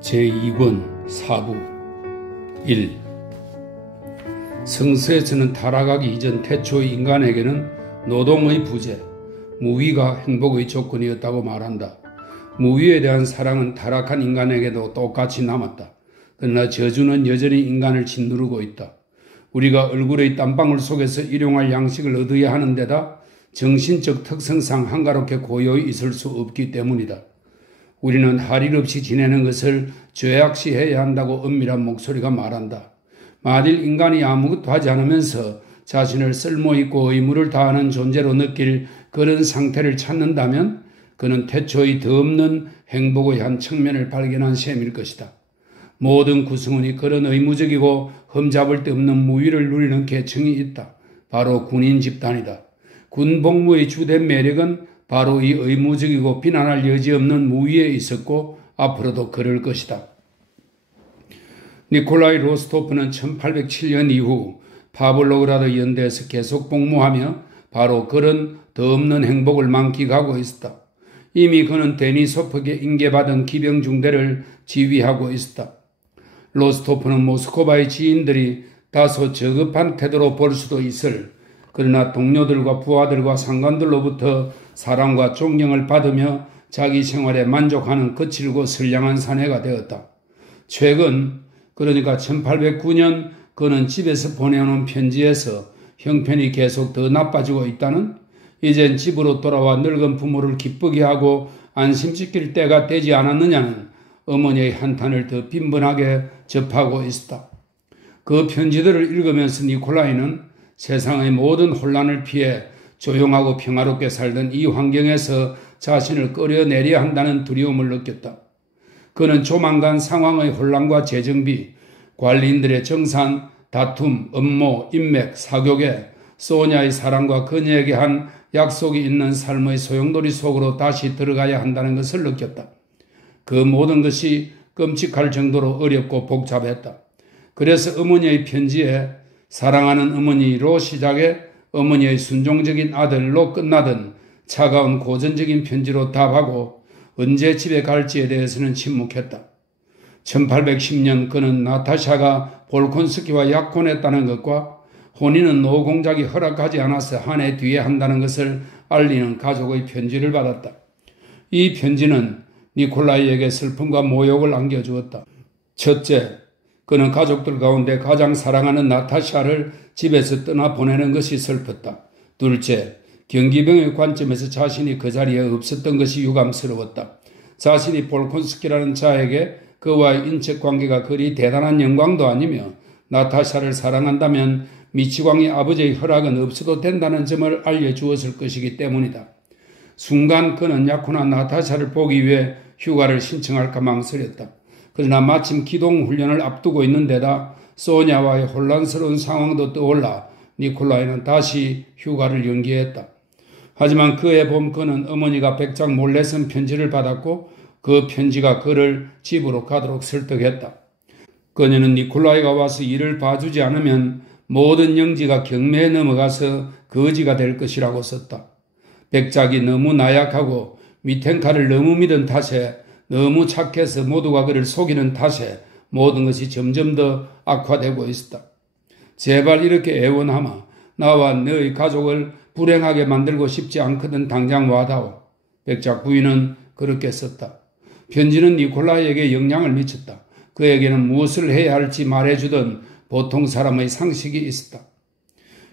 제2권 사부 1. 성서에서는 타락하기 이전 태초의 인간에게는 노동의 부재, 무위가 행복의 조건이었다고 말한다. 무위에 대한 사랑은 타락한 인간에게도 똑같이 남았다. 그러나 저주는 여전히 인간을 짓누르고 있다. 우리가 얼굴의 땀방울 속에서 일용할 양식을 얻어야 하는 데다 정신적 특성상 한가롭게 고요히 있을 수 없기 때문이다. 우리는 할 일 없이 지내는 것을 죄악시해야 한다고 은밀한 목소리가 말한다. 만일 인간이 아무것도 하지 않으면서 자신을 쓸모있고 의무를 다하는 존재로 느낄 그런 상태를 찾는다면 그는 태초의 더없는 행복의 한 측면을 발견한 셈일 것이다. 모든 구성원이 그런 의무적이고 흠잡을 데 없는 무위를 누리는 계층이 있다. 바로 군인 집단이다. 군 복무의 주된 매력은 바로 이 의무적이고 비난할 여지 없는 무위에 있었고 앞으로도 그럴 것이다. 니콜라이 로스토프는 1807년 이후 파블로그라드 연대에서 계속 복무하며 바로 그런 더없는 행복을 만끽하고 있었다. 이미 그는 데니소프에게 인계받은 기병 중대를 지휘하고 있었다. 로스토프는 모스크바의 지인들이 다소 저급한 태도로 볼 수도 있을, 그러나 동료들과 부하들과 상관들로부터 사랑과 존경을 받으며 자기 생활에 만족하는 거칠고 선량한 사내가 되었다. 최근, 그러니까 1809년 그는 집에서 보내오는 편지에서 형편이 계속 더 나빠지고 있다는, 이젠 집으로 돌아와 늙은 부모를 기쁘게 하고 안심시킬 때가 되지 않았느냐는 어머니의 한탄을 더 빈번하게 접하고 있었다. 그 편지들을 읽으면서 니콜라이는 세상의 모든 혼란을 피해 조용하고 평화롭게 살던 이 환경에서 자신을 끌어내려야 한다는 두려움을 느꼈다. 그는 조만간 상황의 혼란과 재정비, 관리인들의 정산, 다툼, 업무, 인맥, 사교계, 소냐의 사랑과 그녀에게 한 약속이 있는 삶의 소용돌이 속으로 다시 들어가야 한다는 것을 느꼈다. 그 모든 것이 끔찍할 정도로 어렵고 복잡했다. 그래서 어머니의 편지에 사랑하는 어머니로 시작해 어머니의 순종적인 아들로 끝나던 차가운 고전적인 편지로 답하고 언제 집에 갈지에 대해서는 침묵했다. 1810년 그는 나타샤가 볼콘스키와 약혼했다는 것과 혼인은 노공작이 허락하지 않아서 한 해 뒤에 한다는 것을 알리는 가족의 편지를 받았다. 이 편지는 니콜라이에게 슬픔과 모욕을 안겨주었다. 첫째, 그는 가족들 가운데 가장 사랑하는 나타샤를 집에서 떠나보내는 것이 슬펐다. 둘째, 경기병의 관점에서 자신이 그 자리에 없었던 것이 유감스러웠다. 자신이 볼콘스키라는 자에게 그와의 인척관계가 그리 대단한 영광도 아니며 나타샤를 사랑한다면 미치광이 아버지의 허락은 없어도 된다는 점을 알려주었을 것이기 때문이다. 순간 그는 약혼한 나타샤를 보기 위해 휴가를 신청할까 망설였다. 그러나 마침 기동훈련을 앞두고 있는 데다 소냐와의 혼란스러운 상황도 떠올라 니콜라이는 다시 휴가를 연기했다. 하지만 그해 봄 그는 어머니가 백작 몰래 쓴 편지를 받았고 그 편지가 그를 집으로 가도록 설득했다. 그녀는 니콜라이가 와서 일을 봐주지 않으면 모든 영지가 경매에 넘어가서 거지가 될 것이라고 썼다. 백작이 너무 나약하고 미텐카를 너무 믿은 탓에, 너무 착해서 모두가 그를 속이는 탓에 모든 것이 점점 더 악화되고 있었다. 제발 이렇게 애원하마. 나와 너의 가족을 불행하게 만들고 싶지 않거든 당장 와다오. 백작 부인은 그렇게 썼다. 편지는 니콜라이에게 영향을 미쳤다. 그에게는 무엇을 해야 할지 말해주던 보통 사람의 상식이 있었다.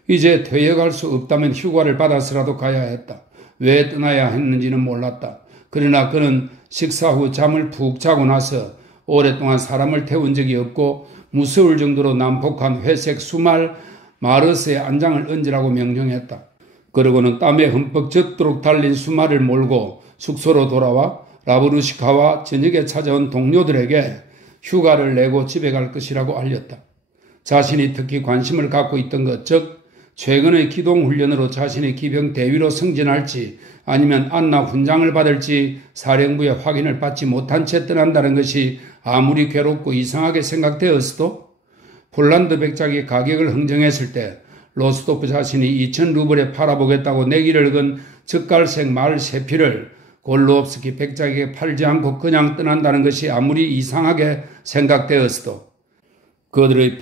이제 퇴역할 수 없다면 휴가를 받아서라도 가야 했다. 왜 떠나야 했는지는 몰랐다. 그러나 그는 식사 후 잠을 푹 자고 나서 오랫동안 사람을 태운 적이 없고 무서울 정도로 난폭한 회색 수말 마르스의 안장을 얹으라고 명령했다. 그러고는 땀에 흠뻑 젖도록 달린 수말을 몰고 숙소로 돌아와 라브루시카와 저녁에 찾아온 동료들에게 휴가를 내고 집에 갈 것이라고 알렸다. 자신이 특히 관심을 갖고 있던 것, 즉 최근의 기동훈련으로 자신의 기병 대위로 승진할지 아니면 안나 훈장을 받을지 사령부의 확인을 받지 못한 채 떠난다는 것이 아무리 괴롭고 이상하게 생각되었어도 폴란드 백작이 가격을 흥정했을 때 로스토프 자신이 2,000루블에 팔아보겠다고 내기를 건 젓갈색 말 3피를 골로옵스키 백작에게 팔지 않고 그냥 떠난다는 것이 아무리 이상하게 생각되었어도 그들의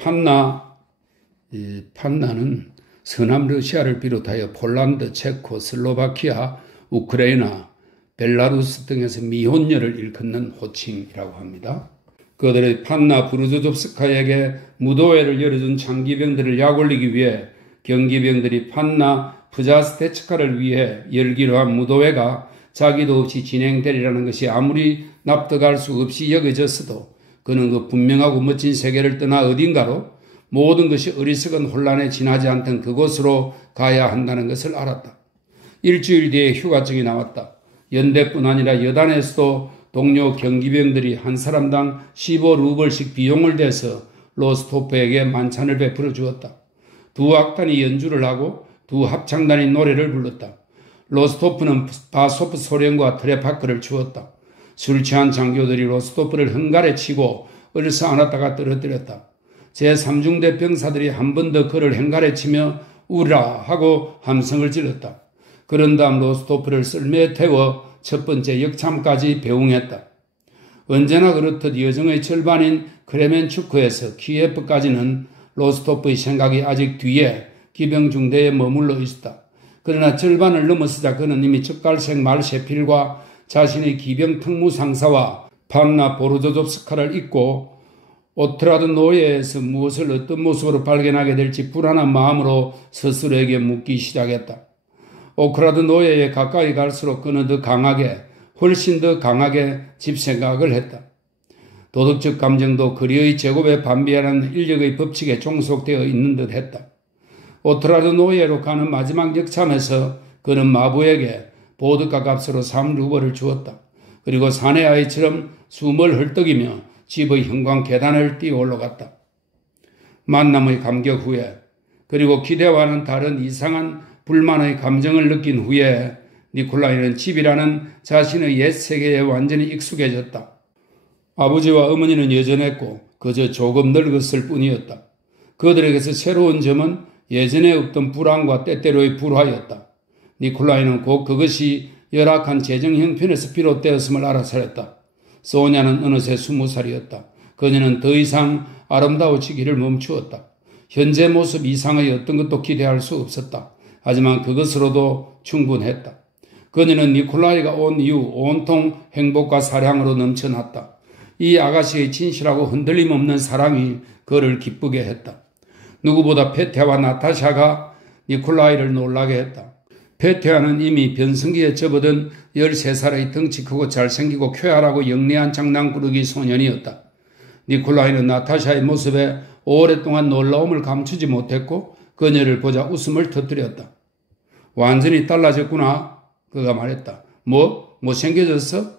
판나는 서남 러시아를 비롯하여 폴란드, 체코, 슬로바키아, 우크라이나, 벨라루스 등에서 미혼녀를 일컫는 호칭이라고 합니다. 그들의 판나 브루조좁스카에게 무도회를 열어준 장기병들을 약올리기 위해 경기병들이 판나 프자스테츠카를 위해 열기로 한 무도회가 자기도 없이 진행되리라는 것이 아무리 납득할 수 없이 여겨졌어도 그는 그 분명하고 멋진 세계를 떠나 어딘가로 모든 것이 어리석은 혼란에 지나지 않던 그곳으로 가야 한다는 것을 알았다. 일주일 뒤에 휴가증이 나왔다. 연대뿐 아니라 여단에서도 동료 경기병들이 한 사람당 15루블씩 비용을 대서 로스토프에게 만찬을 베풀어 주었다. 두 악단이 연주를 하고 두 합창단이 노래를 불렀다. 로스토프는 바소프 소련과 트레파크를 주었다. 술 취한 장교들이 로스토프를 헝갈에 치고 어려서 안았다가 떨어뜨렸다. 제3중대 병사들이 한 번 더 그를 헝갈에 치며 우라 하고 함성을 질렀다. 그런 다음 로스토프를 썰매에 태워 첫 번째 역참까지 배웅했다. 언제나 그렇듯 여정의 절반인 크레멘추크에서 키예프까지는 로스토프의 생각이 아직 뒤에 기병중대에 머물러 있었다. 그러나 절반을 넘어서자 그는 이미 젓갈색 말셰필과 자신의 기병 특무상사와 판나 보르조좁스카를 잊고 오트라드 노예에서 무엇을 어떤 모습으로 발견하게 될지 불안한 마음으로 스스로에게 묻기 시작했다. 오크라드 노예에 가까이 갈수록 그는 더 강하게, 훨씬 더 강하게 집생각을 했다. 도덕적 감정도 거리의 제곱에 반비하는 인력의 법칙에 종속되어 있는 듯 했다. 오트라드 노예로 가는 마지막 역참에서 그는 마부에게 보드카 값으로 3루벌을 주었다. 그리고 사내 아이처럼 숨을 헐떡이며 집의 형광 계단을 뛰어 올라갔다. 만남의 감격 후에 그리고 기대와는 다른 이상한 불만의 감정을 느낀 후에 니콜라이는 집이라는 자신의 옛 세계에 완전히 익숙해졌다. 아버지와 어머니는 여전했고 그저 조금 늙었을 뿐이었다. 그들에게서 새로운 점은 예전에 없던 불안과 때때로의 불화였다. 니콜라이는 곧 그것이 열악한 재정 형편에서 비롯되었음을 알아차렸다. 소냐는 어느새 20살이었다. 그녀는 더 이상 아름다워지기를 멈추었다. 현재 모습 이상의 어떤 것도 기대할 수 없었다. 하지만 그것으로도 충분했다. 그녀는 니콜라이가 온 이후 온통 행복과 사랑으로 넘쳐났다. 이 아가씨의 진실하고 흔들림 없는 사랑이 그를 기쁘게 했다. 누구보다 페테와 나타샤가 니콜라이를 놀라게 했다. 페테아는 이미 변성기에 접어든 13살의 덩치 크고 잘생기고 쾌활하고 영리한 장난꾸러기 소년이었다. 니콜라이는 나타샤의 모습에 오랫동안 놀라움을 감추지 못했고 그녀를 보자 웃음을 터뜨렸다. 완전히 달라졌구나. 그가 말했다. 못생겨졌어?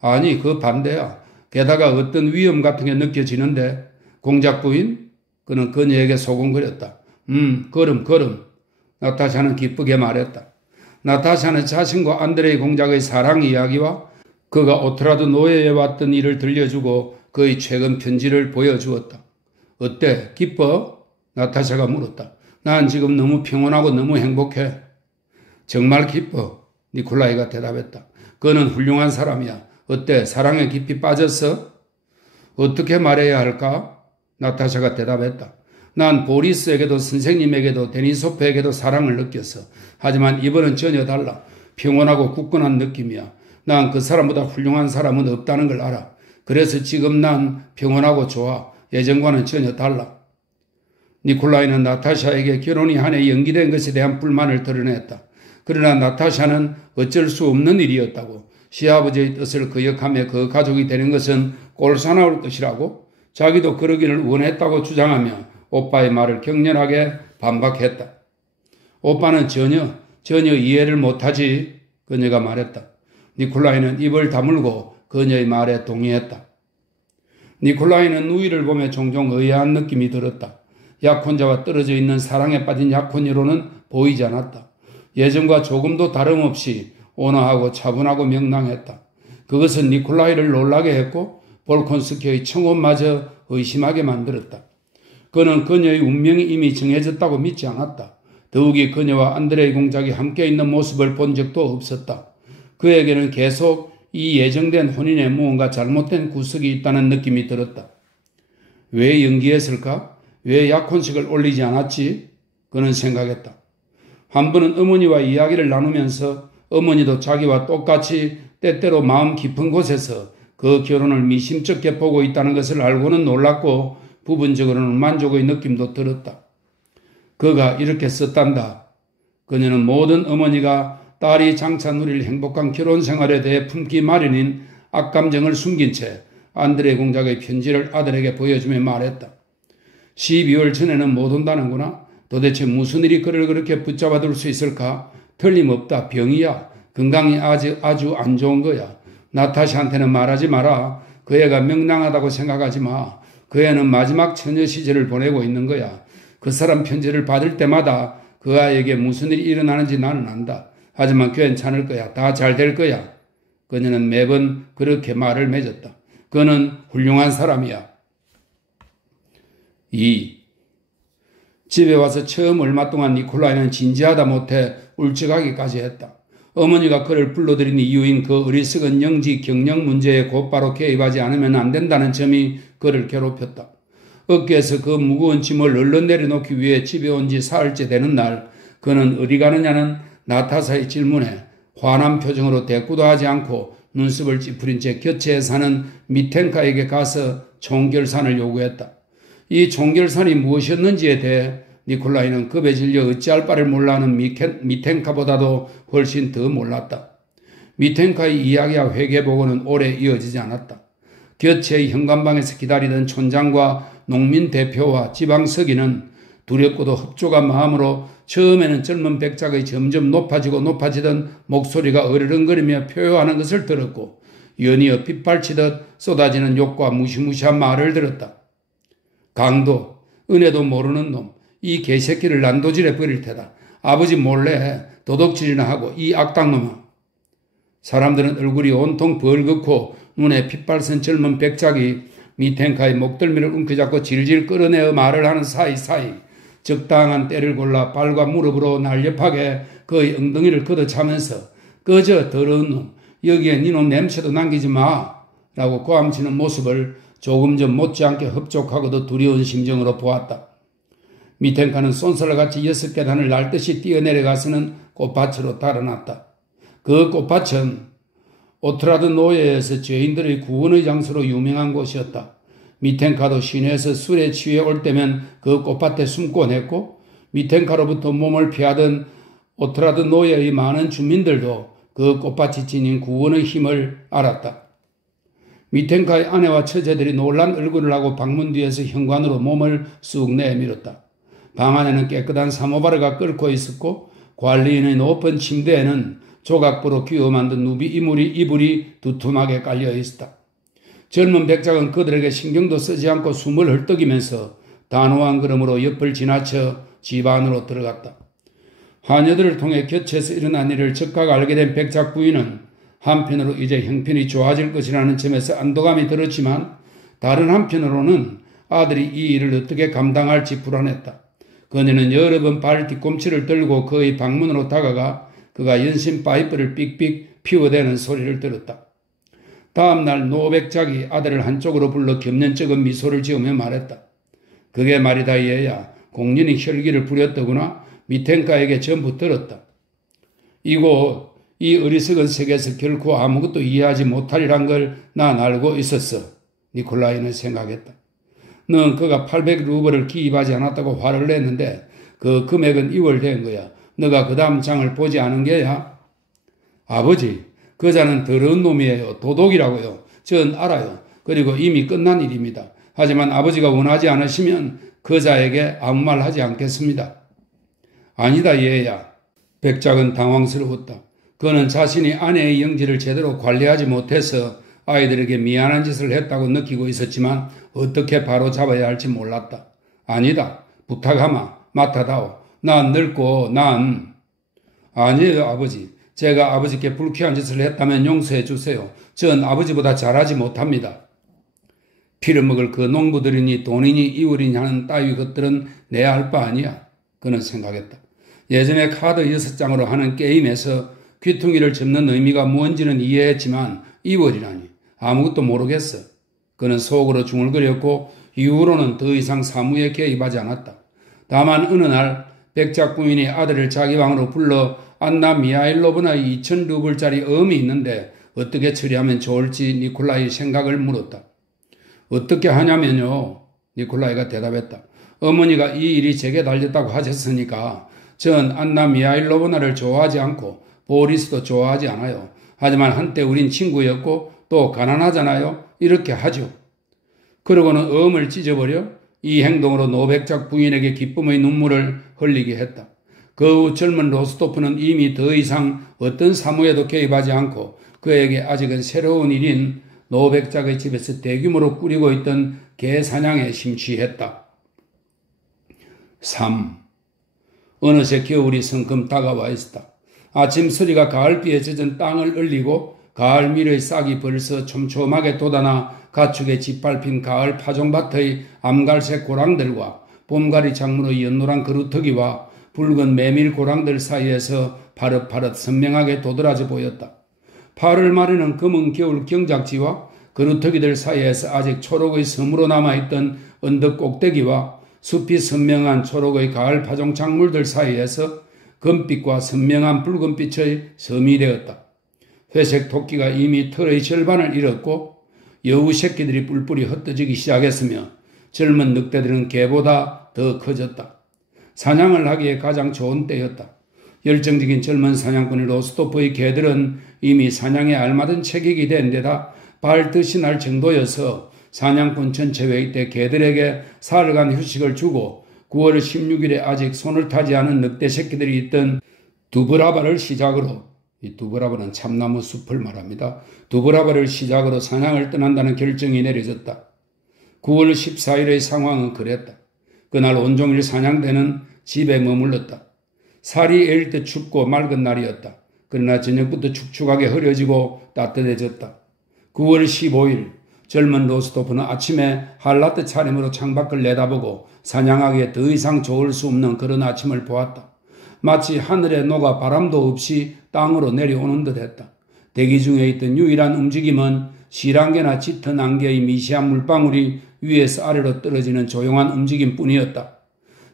아니, 그 반대야. 게다가 어떤 위험 같은 게 느껴지는데 공작 부인? 그는 그녀에게 소곤거렸다. 걸음. 나타샤는 기쁘게 말했다. 나타샤는 자신과 안드레이 공작의 사랑 이야기와 그가 오트라드 노예에 왔던 일을 들려주고 그의 최근 편지를 보여주었다. 어때? 기뻐? 나타샤가 물었다. 난 지금 너무 평온하고 너무 행복해. 정말 기뻐. 니콜라이가 대답했다. 그는 훌륭한 사람이야. 어때? 사랑에 깊이 빠졌어? 어떻게 말해야 할까? 나타샤가 대답했다. 난 보리스에게도 선생님에게도 데니소프에게도 사랑을 느꼈어. 하지만 이번은 전혀 달라. 평온하고 굳건한 느낌이야. 난 그 사람보다 훌륭한 사람은 없다는 걸 알아. 그래서 지금 난 평온하고 좋아. 예전과는 전혀 달라. 니콜라이는 나타샤에게 결혼이 한 해 연기된 것에 대한 불만을 드러냈다. 그러나 나타샤는 어쩔 수 없는 일이었다고. 시아버지의 뜻을 거역하며 그 가족이 되는 것은 꼴사나울 것이라고 자기도 그러기를 원했다고 주장하며 오빠의 말을 격렬하게 반박했다. 오빠는 전혀 이해를 못하지. 그녀가 말했다. 니콜라이는 입을 다물고 그녀의 말에 동의했다. 니콜라이는 누이를 보며 종종 의아한 느낌이 들었다. 약혼자와 떨어져 있는 사랑에 빠진 약혼녀로는 보이지 않았다. 예전과 조금도 다름없이 온화하고 차분하고 명랑했다. 그것은 니콜라이를 놀라게 했고 볼콘스키의 청혼마저 의심하게 만들었다. 그는 그녀의 운명이 이미 정해졌다고 믿지 않았다. 더욱이 그녀와 안드레이 공작이 함께 있는 모습을 본 적도 없었다. 그에게는 계속 이 예정된 혼인에 무언가 잘못된 구석이 있다는 느낌이 들었다. 왜 연기했을까? 왜 약혼식을 올리지 않았지? 그는 생각했다. 한 번은 어머니와 이야기를 나누면서 어머니도 자기와 똑같이 때때로 마음 깊은 곳에서 그 결혼을 미심쩍게 보고 있다는 것을 알고는 놀랐고 부분적으로는 만족의 느낌도 들었다. 그가 이렇게 썼단다. 그녀는 모든 어머니가 딸이 장차 누릴 행복한 결혼 생활에 대해 품기 마련인 악감정을 숨긴 채 안드레 공작의 편지를 아들에게 보여주며 말했다. 12월 전에는 못 온다는구나. 도대체 무슨 일이 그를 그렇게 붙잡아 둘 수 있을까? 틀림없다. 병이야. 건강이 아주 안 좋은 거야. 나타샤한테는 말하지 마라. 그 애가 명랑하다고 생각하지 마. 그 애는 마지막 처녀 시절을 보내고 있는 거야. 그 사람 편지를 받을 때마다 그 아이에게 무슨 일이 일어나는지 나는 안다. 하지만 괜찮을 거야. 다 잘 될 거야. 그녀는 매번 그렇게 말을 맺었다. 그는 훌륭한 사람이야. 2. 집에 와서 처음 얼마 동안 니콜라이는 진지하다 못해 울적하기까지 했다. 어머니가 그를 불러들인 이유인 그 어리석은 영지 경영 문제에 곧바로 개입하지 않으면 안 된다는 점이 그를 괴롭혔다. 어깨에서 그 무거운 짐을 얼른 내려놓기 위해 집에 온 지 사흘째 되는 날 그는 어디 가느냐는 나타사의 질문에 화난 표정으로 대꾸도 하지 않고 눈썹을 찌푸린 채 곁에 사는 미텐카에게 가서 총결산을 요구했다. 이 총결산이 무엇이었는지에 대해 니콜라이는 겁에 질려 어찌할 바를 몰라하는 미텐카보다도 훨씬 더 몰랐다. 미텐카의 이야기와 회계보고는 오래 이어지지 않았다. 곁의 현관방에서 기다리던 촌장과 농민 대표와 지방서기는 두렵고도 흡족한 마음으로 처음에는 젊은 백작의 점점 높아지던 목소리가 어르렁거리며 표효하는 것을 들었고 연이어 빗발치듯 쏟아지는 욕과 무시무시한 말을 들었다. 강도, 은혜도 모르는 놈, 이 개새끼를 난도질해 버릴 테다. 아버지 몰래 도둑질이나 하고 이 악당놈아. 사람들은 얼굴이 온통 벌겋고 눈에 핏발선 젊은 백작이 미텐카의 목덜미를 움켜잡고 질질 끌어내어 말을 하는 사이사이 적당한 때를 골라 발과 무릎으로 날렵하게 그의 엉덩이를 걷어차면서 그저 더러운 놈, 여기에 니놈 냄새도 남기지 마 라고 고함치는 모습을 조금 전 못지않게 흡족하고도 두려운 심정으로 보았다. 미텐카는 쏜살같이 6계단을 날듯이 뛰어내려가서는 꽃밭으로 달아났다. 그 꽃밭은 오트라드 노예에서 죄인들의 구원의 장소로 유명한 곳이었다. 미텐카도 시내에서 술에 취해 올 때면 그 꽃밭에 숨곤 했고 미텐카로부터 몸을 피하던 오트라드 노예의 많은 주민들도 그 꽃밭이 지닌 구원의 힘을 알았다. 미텐카의 아내와 처제들이 놀란 얼굴을 하고 방문 뒤에서 현관으로 몸을 쑥 내밀었다. 방 안에는 깨끗한 사모바르가 끓고 있었고 관리인의 높은 침대에는 조각부로 끼워 만든 누비 이불이 두툼하게 깔려 있었다. 젊은 백작은 그들에게 신경도 쓰지 않고 숨을 헐떡이면서 단호한 걸음으로 옆을 지나쳐 집 안으로 들어갔다. 하녀들을 통해 곁에서 일어난 일을 즉각 알게 된 백작 부인은 한편으로 이제 형편이 좋아질 것이라는 점에서 안도감이 들었지만 다른 한편으로는 아들이 이 일을 어떻게 감당할지 불안했다. 그녀는 여러 번 발 뒤꿈치를 들고 그의 방문으로 다가가 그가 연신 파이프를 삑삑 피워대는 소리를 들었다. 다음 날 노백작이 아들을 한쪽으로 불러 겸연쩍은 미소를 지으며 말했다. 그게 말이다 얘야. 공연히 혈기를 부렸더구나. 미텐카에게 전부 들었다. 이곳 이 어리석은 세계에서 결코 아무것도 이해하지 못하리란 걸 난 알고 있었어. 니콜라이는 생각했다. 넌 그가 800루블을 기입하지 않았다고 화를 냈는데 그 금액은 이월된 거야. 너가 그 다음 장을 보지 않은 게야? 아버지, 그 자는 더러운 놈이에요. 도둑이라고요. 전 알아요. 그리고 이미 끝난 일입니다. 하지만 아버지가 원하지 않으시면 그 자에게 아무 말 하지 않겠습니다. 아니다 얘야. 백작은 당황스러웠다. 그는 자신이 아내의 영지를 제대로 관리하지 못해서 아이들에게 미안한 짓을 했다고 느끼고 있었지만 어떻게 바로 잡아야 할지 몰랐다. 아니다. 부탁하마. 맡아다오. 난 늙고 아니에요 아버지. 제가 아버지께 불쾌한 짓을 했다면 용서해 주세요. 전 아버지보다 잘하지 못합니다. 피를 먹을 그 농부들이니 돈이니 이월이니 하는 따위 것들은 내 알 바 아니야. 그는 생각했다. 예전에 카드 6장으로 하는 게임에서 귀퉁이를 접는 의미가 무언지는 이해했지만 이월이라니 아무것도 모르겠어. 그는 속으로 중얼거렸고 이후로는 더 이상 사무에 개입하지 않았다. 다만 어느 날 백작 부인이 아들을 자기 방으로 불러 안나 미하일로브나의 2000루블짜리 어음이 있는데 어떻게 처리하면 좋을지 니콜라이 생각을 물었다. 어떻게 하냐면요. 니콜라이가 대답했다. 어머니가 이 일이 제게 달렸다고 하셨으니까 전 안나 미하일로브나를 좋아하지 않고 보리스도 좋아하지 않아요. 하지만 한때 우린 친구였고 또 가난하잖아요. 이렇게 하죠. 그러고는 어음을 찢어버려 이 행동으로 노백작 부인에게 기쁨의 눈물을 흘리게 했다. 그 후 젊은 로스토프는 이미 더 이상 어떤 사무에도 개입하지 않고 그에게 아직은 새로운 일인 노백작의 집에서 대규모로 꾸리고 있던 개 사냥에 심취했다. 3. 어느새 겨울이 성큼 다가와 있었다. 아침 서리가 가을비에 젖은 땅을 얼리고 가을 밀의 싹이 벌써 촘촘하게 돋아나 가축에 짓밟힌 가을 파종밭의 암갈색 고랑들과 봄가리 작물의 연노란 그루터기와 붉은 메밀 고랑들 사이에서 파릇파릇 선명하게 도드라져 보였다. 8월 말에는 검은 겨울 경작지와 그루터기들 사이에서 아직 초록의 섬으로 남아있던 언덕 꼭대기와 숲이 선명한 초록의 가을 파종 작물들 사이에서 금빛과 선명한 붉은빛의 섬이 되었다. 회색 토끼가 이미 털의 절반을 잃었고 여우 새끼들이 뿔뿔이 흩어지기 시작했으며 젊은 늑대들은 개보다 더 커졌다. 사냥을 하기에 가장 좋은 때였다. 열정적인 젊은 사냥꾼의 로스토프의 개들은 이미 사냥에 알맞은 체격이 된 데다 발듯이 날 정도여서 사냥꾼 전체회의 때 개들에게 사흘간 휴식을 주고 9월 16일에 아직 손을 타지 않은 늑대 새끼들이 있던 두브라바를 시작으로, 이 두브라바는 참나무 숲을 말합니다. 두브라바를 시작으로 사냥을 떠난다는 결정이 내려졌다. 9월 14일의 상황은 그랬다. 그날 온종일 사냥대는 집에 머물렀다. 살이 애일 때 춥고 맑은 날이었다. 그러나 저녁부터 축축하게 흐려지고 따뜻해졌다. 9월 15일 젊은 로스토프는 아침에 할라트 차림으로 창밖을 내다보고 사냥하기에 더 이상 좋을 수 없는 그런 아침을 보았다. 마치 하늘에 녹아 바람도 없이 땅으로 내려오는 듯했다. 대기 중에 있던 유일한 움직임은 시랑개나 짙은 안개의 미시한 물방울이 위에서 아래로 떨어지는 조용한 움직임뿐이었다.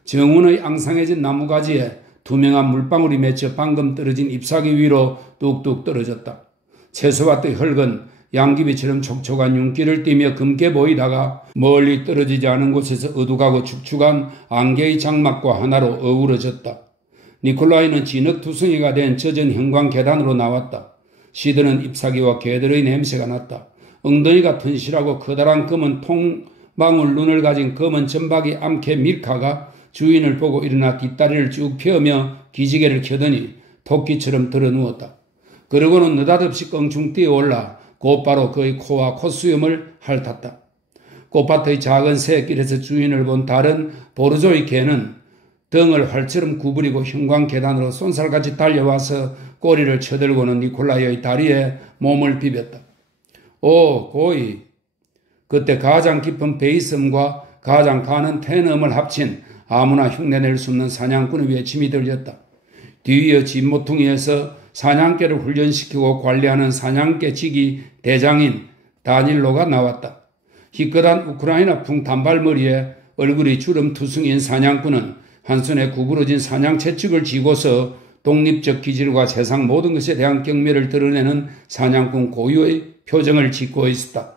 정원의 앙상해진 나무가지에 투명한 물방울이 맺혀 방금 떨어진 잎사귀 위로 뚝뚝 떨어졌다. 채소밭의 흙은 양귀비처럼 촉촉한 윤기를 띠며 검게 보이다가 멀리 떨어지지 않은 곳에서 어둑하고 축축한 안개의 장막과 하나로 어우러졌다. 니콜라이는 진흙투성이가 된 젖은 형광 계단으로 나왔다. 시드는 잎사귀와 개들의 냄새가 났다. 엉덩이가 튼실하고 커다란 검은 통방울 눈을 가진 검은 점박이 암캐 밀카가 주인을 보고 일어나 뒷다리를 쭉 펴며 기지개를 켜더니 토끼처럼 들어누웠다. 그러고는 느닷없이 껑충 뛰어올라 곧바로 그의 코와 콧수염을 핥았다. 꽃밭의 작은 새길에서 주인을 본 다른 보르조의 개는 등을 활처럼 구부리고 형광 계단으로 쏜살같이 달려와서 꼬리를 쳐들고는 니콜라이의 다리에 몸을 비볐다. 오, 고이. 그때 가장 깊은 베이스음과 가장 가는 텐음을 합친 아무나 흉내낼 수 없는 사냥꾼의 외침이 들렸다. 뒤이어 진모퉁이에서 사냥개를 훈련시키고 관리하는 사냥개 지기 대장인 다닐로가 나왔다. 희끗한 우크라이나풍 단발머리에 얼굴이 주름투성인 사냥꾼은 한 손에 구부러진 사냥 채찍을 쥐고서 독립적 기질과 세상 모든 것에 대한 경멸을 드러내는 사냥꾼 고유의 표정을 짓고 있었다.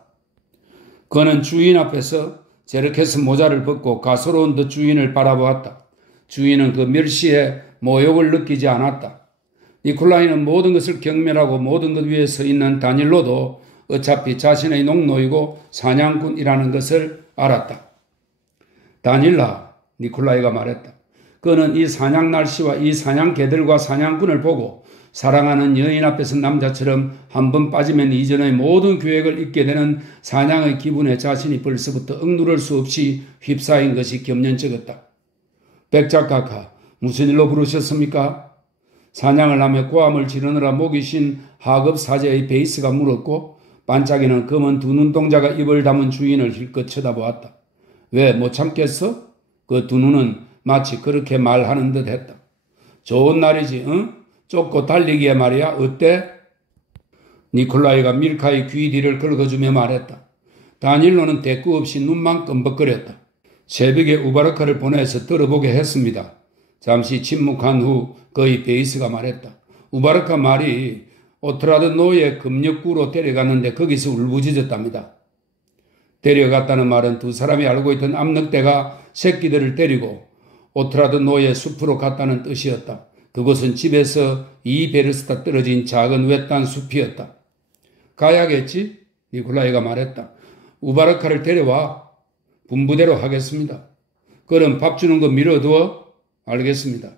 그는 주인 앞에서 제르케스 모자를 벗고 가소로운 듯 주인을 바라보았다. 주인은 그 멸시에 모욕을 느끼지 않았다. 니콜라이는 모든 것을 경멸하고 모든 것 위에 서 있는 다닐로도 어차피 자신의 농노이고 사냥꾼이라는 것을 알았다. 다닐라, 니콜라이가 말했다. 그는 이 사냥 날씨와 이 사냥개들과 사냥꾼을 보고 사랑하는 여인 앞에서 남자처럼 한 번 빠지면 이전의 모든 계획을 잊게 되는 사냥의 기분에 자신이 벌써부터 억누를 수 없이 휩싸인 것이 겸연쩍었다. 백작가카, 무슨 일로 부르셨습니까? 사냥을 하며 고함을 지르느라 목이 쉰 하급 사제의 베이스가 물었고 반짝이는 검은 두 눈동자가 입을 담은 주인을 힐끗 쳐다보았다. 왜 못 참겠어? 그 두 눈은 마치 그렇게 말하는 듯 했다. 좋은 날이지, 응? 쫓고 달리기에 말이야. 어때? 니콜라이가 밀카의 귀 뒤를 긁어주며 말했다. 다닐로는 대꾸 없이 눈만 끔벅거렸다. 새벽에 우바르카를 보내서 들어보게 했습니다. 잠시 침묵한 후 그의 베이스가 말했다. 우바르카 말이 오트라드노의 금역구로 데려갔는데 거기서 울부짖었답니다. 데려갔다는 말은 두 사람이 알고 있던 암늑대가 새끼들을 데리고 오트라드노의 숲으로 갔다는 뜻이었다. 그곳은 집에서 2베르스타 떨어진 작은 외딴 숲이었다. 가야겠지? 니콜라이가 말했다. 우바르카를 데려와. 분부대로 하겠습니다. 그럼 밥 주는 거 미뤄두어? 알겠습니다.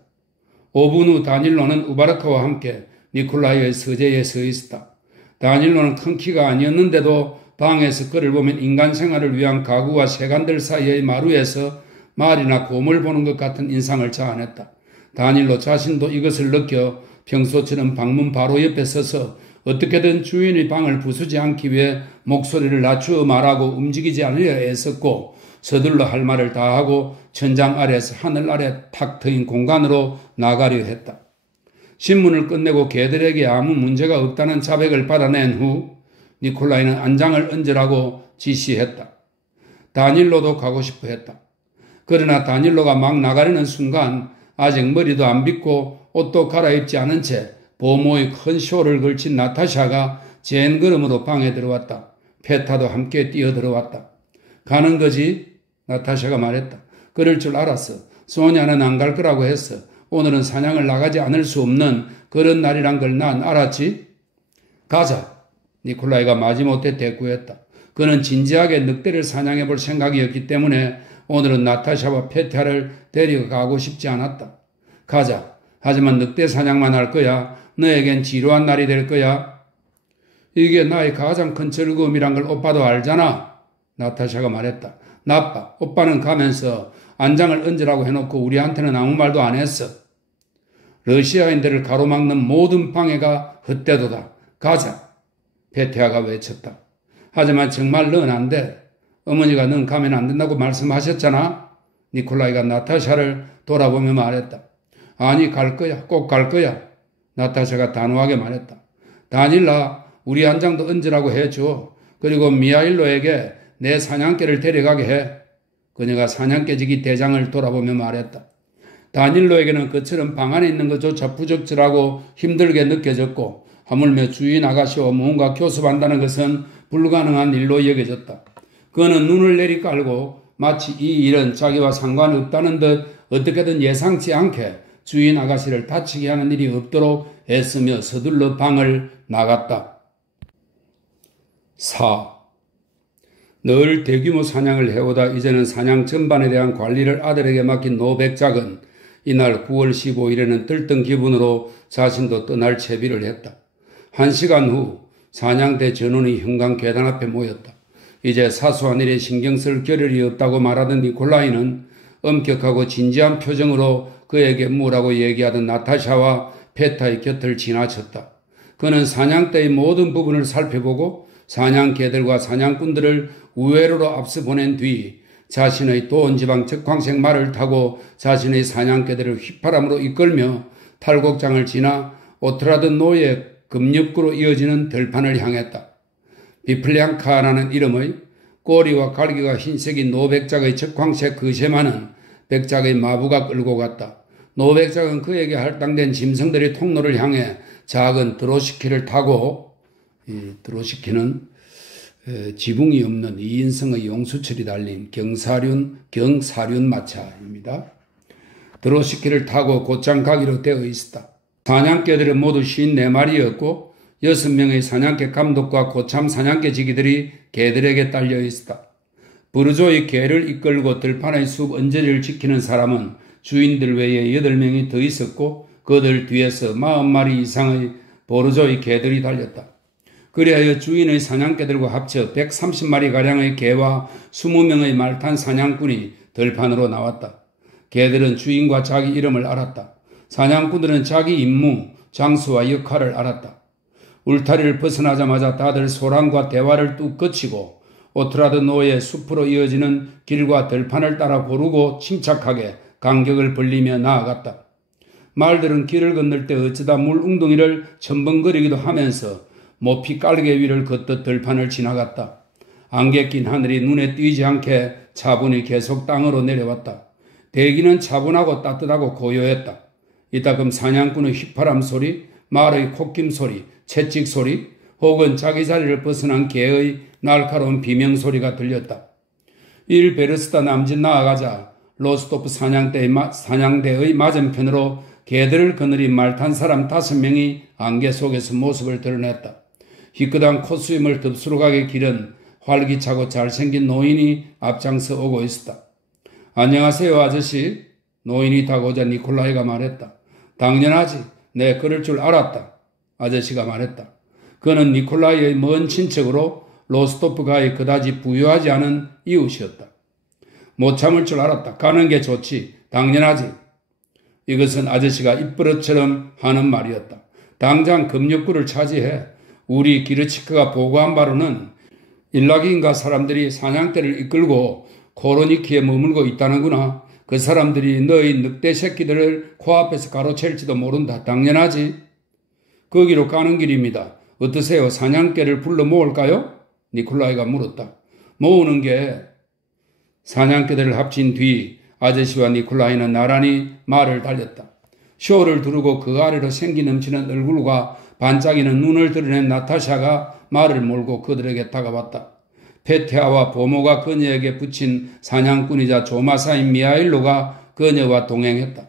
5분 후 다닐로는 우바르카와 함께 니콜라이의 서재에 서 있었다. 다닐로는 큰 키가 아니었는데도 방에서 그를 보면 인간 생활을 위한 가구와 세간들 사이의 마루에서 말이나 곰을 보는 것 같은 인상을 자아냈다. 다닐로 자신도 이것을 느껴 평소처럼 방문 바로 옆에 서서 어떻게든 주인의 방을 부수지 않기 위해 목소리를 낮추어 말하고 움직이지 않으려 애썼고 서둘러 할 말을 다 하고 천장 아래에서 하늘 아래 탁 트인 공간으로 나가려 했다. 신문을 끝내고 개들에게 아무 문제가 없다는 자백을 받아낸 후 니콜라이는 안장을 얹으라고 지시했다. 다닐로도 가고 싶어 했다. 그러나 다닐로가 막 나가려는 순간 아직 머리도 안 빗고 옷도 갈아입지 않은 채 보모의 큰 쇼를 걸친 나타샤가 젠 걸음으로 방에 들어왔다. 페타도 함께 뛰어들어왔다. 가는 거지? 나타샤가 말했다. 그럴 줄 알았어. 소냐는 안 갈 거라고 했어. 오늘은 사냥을 나가지 않을 수 없는 그런 날이란 걸 난 알았지? 가자. 니콜라이가 마지못해 대꾸했다. 그는 진지하게 늑대를 사냥해 볼 생각이었기 때문에 오늘은 나타샤와 페타를 데려가고 싶지 않았다. 가자. 하지만 늑대 사냥만 할 거야. 너에겐 지루한 날이 될 거야. 이게 나의 가장 큰 즐거움이란 걸 오빠도 알잖아. 나타샤가 말했다. 나빠. 오빠는 가면서 안장을 얹으라고 해놓고 우리한테는 아무 말도 안 했어. 러시아인들을 가로막는 모든 방해가 헛되도다. 가자. 페테아가 외쳤다. 하지만 정말 넌 안 돼. 어머니가 넌 가면 안 된다고 말씀하셨잖아. 니콜라이가 나타샤를 돌아보며 말했다. 아니 갈 거야. 꼭 갈 거야. 나타샤가 단호하게 말했다. 다닐라 우리 안장도 얹으라고 해줘. 그리고 미하일로에게 내 사냥개를 데려가게 해. 그녀가 사냥개지기 대장을 돌아보며 말했다. 다닐로에게는 그처럼 방 안에 있는 것조차 부적절하고 힘들게 느껴졌고 하물며 주인 아가씨와 무언가 교섭한다는 것은 불가능한 일로 여겨졌다. 그는 눈을 내리깔고 마치 이 일은 자기와 상관없다는 듯 어떻게든 예상치 않게 주인 아가씨를 다치게 하는 일이 없도록 애쓰며 서둘러 방을 나갔다. 4. 늘 대규모 사냥을 해오다 이제는 사냥 전반에 대한 관리를 아들에게 맡긴 노백작은 이날 9월 15일에는 들뜬 기분으로 자신도 떠날 채비를 했다. 1시간 후 사냥대 전원이 현관 계단 앞에 모였다. 이제 사소한 일에 신경 쓸 겨를이 없다고 말하던 니콜라이는 엄격하고 진지한 표정으로 그에게 뭐라고 얘기하던 나타샤와 페타의 곁을 지나쳤다. 그는 사냥대의 모든 부분을 살펴보고 사냥개들과 사냥꾼들을 우회로로 앞서 보낸 뒤 자신의 도원지방 적황색 말을 타고 자신의 사냥개들을 휘파람으로 이끌며 탈곡장을 지나 오트라드노의 금역구로 이어지는 들판을 향했다. 비플량카라는 이름의 꼬리와 갈기가 흰색인 노백작의 적황색 거세마는 백작의 마부가 끌고 갔다. 노백작은 그에게 할당된 짐승들의 통로를 향해 작은 드로시키를 타고, 이 드로시키는 지붕이 없는 2인승의 용수철이 달린 경사륜 마차입니다. 드로시키를 타고 곧장 가기로 되어 있었다. 사냥개들은 모두 54마리였고 6명의 사냥개 감독과 고참 사냥개 지기들이 개들에게 딸려 있었다. 부르조의 개를 이끌고 들판의 숲 언저리를 지키는 사람은 주인들 외에 8명이 더 있었고 그들 뒤에서 40마리 이상의 보르조의 개들이 달렸다. 그리하여 주인의 사냥개들과 합쳐 130마리가량의 개와 20명의 말탄 사냥꾼이 들판으로 나왔다. 개들은 주인과 자기 이름을 알았다. 사냥꾼들은 자기 임무, 장소와 역할을 알았다. 울타리를 벗어나자마자 다들 소란과 대화를 뚝 거치고 오트라드노의 숲으로 이어지는 길과 들판을 따라 고르고 침착하게 간격을 벌리며 나아갔다. 말들은 길을 건널 때 어쩌다 물 웅덩이를 첨벙거리기도 하면서 모피 깔개 위를 걷듯 들판을 지나갔다. 안개 낀 하늘이 눈에 띄지 않게 차분히 계속 땅으로 내려왔다. 대기는 차분하고 따뜻하고 고요했다. 이따금 사냥꾼의 휘파람 소리, 말의 콧김 소리, 채찍 소리, 혹은 자기 자리를 벗어난 개의 날카로운 비명 소리가 들렸다. 일 베르스타 남짓 나아가자 로스토프 사냥대의 맞은편으로 개들을 거느린 말 탄 사람 5명이 안개 속에서 모습을 드러냈다. 희끗한 콧수염을 덥수룩하게 기른 활기차고 잘생긴 노인이 앞장서 오고 있었다. 안녕하세요, 아저씨. 노인이 다가오자 니콜라이가 말했다. 당연하지. 내 그럴 줄 알았다. 아저씨가 말했다. 그는 니콜라이의 먼 친척으로 로스토프가에 그다지 부유하지 않은 이웃이었다. 못 참을 줄 알았다. 가는 게 좋지. 당연하지. 이것은 아저씨가 입버릇처럼 하는 말이었다. 당장 금역구를 차지해. 우리 기르치크가 보고한 바로는 일라기인가 사람들이 사냥대를 이끌고 코로니키에 머물고 있다는구나. 그 사람들이 너희 늑대 새끼들을 코앞에서 가로챌지도 모른다. 당연하지. 거기로 가는 길입니다. 어떠세요? 사냥개를 불러 모을까요? 니콜라이가 물었다. 모으는 게 사냥개들을 합친 뒤 아저씨와 니콜라이는 나란히 말을 달렸다. 쇼를 두르고 그 아래로 생기 넘치는 얼굴과 반짝이는 눈을 드러낸 나타샤가 말을 몰고 그들에게 다가왔다. 페테아와 보모가 그녀에게 붙인 사냥꾼이자 조마사인 미하일로가 그녀와 동행했다.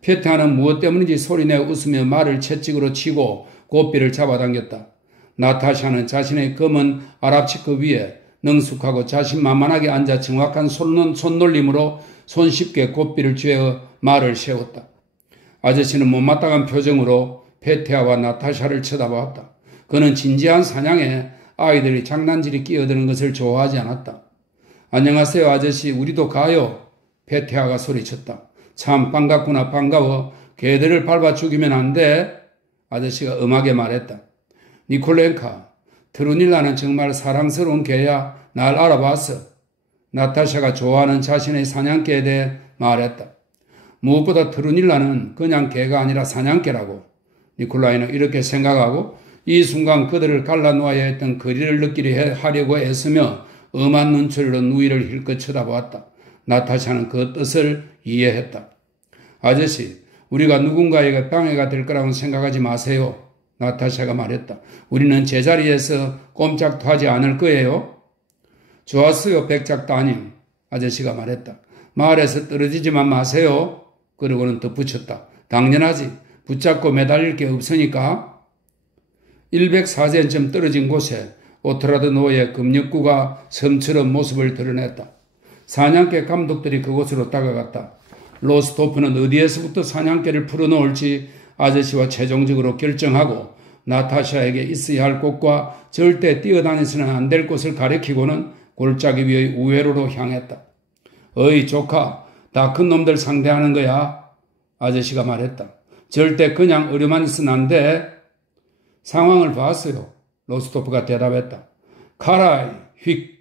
페테아는 무엇 때문인지 소리내어 웃으며 말을 채찍으로 치고 고삐를 잡아당겼다. 나타샤는 자신의 검은 아랍치크 위에 능숙하고 자신만만하게 앉아 정확한 손놀림으로 손쉽게 고삐를 쬐어 말을 세웠다. 아저씨는 못마땅한 표정으로 페테아와 나타샤를 쳐다보았다. 그는 진지한 사냥에 아이들이 장난질이 끼어드는 것을 좋아하지 않았다. 안녕하세요, 아저씨. 우리도 가요. 페테아가 소리쳤다. 참 반갑구나. 반가워. 개들을 밟아 죽이면 안 돼. 아저씨가 음하게 말했다. 니콜렌카, 트루닐라는 정말 사랑스러운 개야. 날 알아봤어. 나타샤가 좋아하는 자신의 사냥개에 대해 말했다. 무엇보다 트루닐라는 그냥 개가 아니라 사냥개라고. 니콜라이는 이렇게 생각하고 이 순간 그들을 갈라놓아야 했던 거리를 느끼려 하려고 애쓰며 엄한 눈초리로 누이를 힐끗 쳐다보았다. 나타샤는 그 뜻을 이해했다. 아저씨, 우리가 누군가에게 방해가 될 거라고는 생각하지 마세요. 나타샤가 말했다. 우리는 제자리에서 꼼짝도 하지 않을 거예요. 좋았어요, 백작 따님. 아저씨가 말했다. 마을에서 떨어지지만 마세요. 그러고는 덧붙였다. 당연하지. 붙잡고 매달릴 게 없으니까. 104센쯤 떨어진 곳에 오트라드 노의 금역구가 섬처럼 모습을 드러냈다. 사냥개 감독들이 그곳으로 다가갔다. 로스토프는 어디에서부터 사냥개를 풀어놓을지 아저씨와 최종적으로 결정하고 나타샤에게 있어야 할 곳과 절대 뛰어다니서는 안 될 곳을 가리키고는 골짜기 위의 우회로로 향했다. 어이 조카, 다 큰 놈들 상대하는 거야. 아저씨가 말했다. 절대 그냥 어려만 있으면 안 돼. 상황을 봤어요. 로스토프가 대답했다. 카라이, 휙.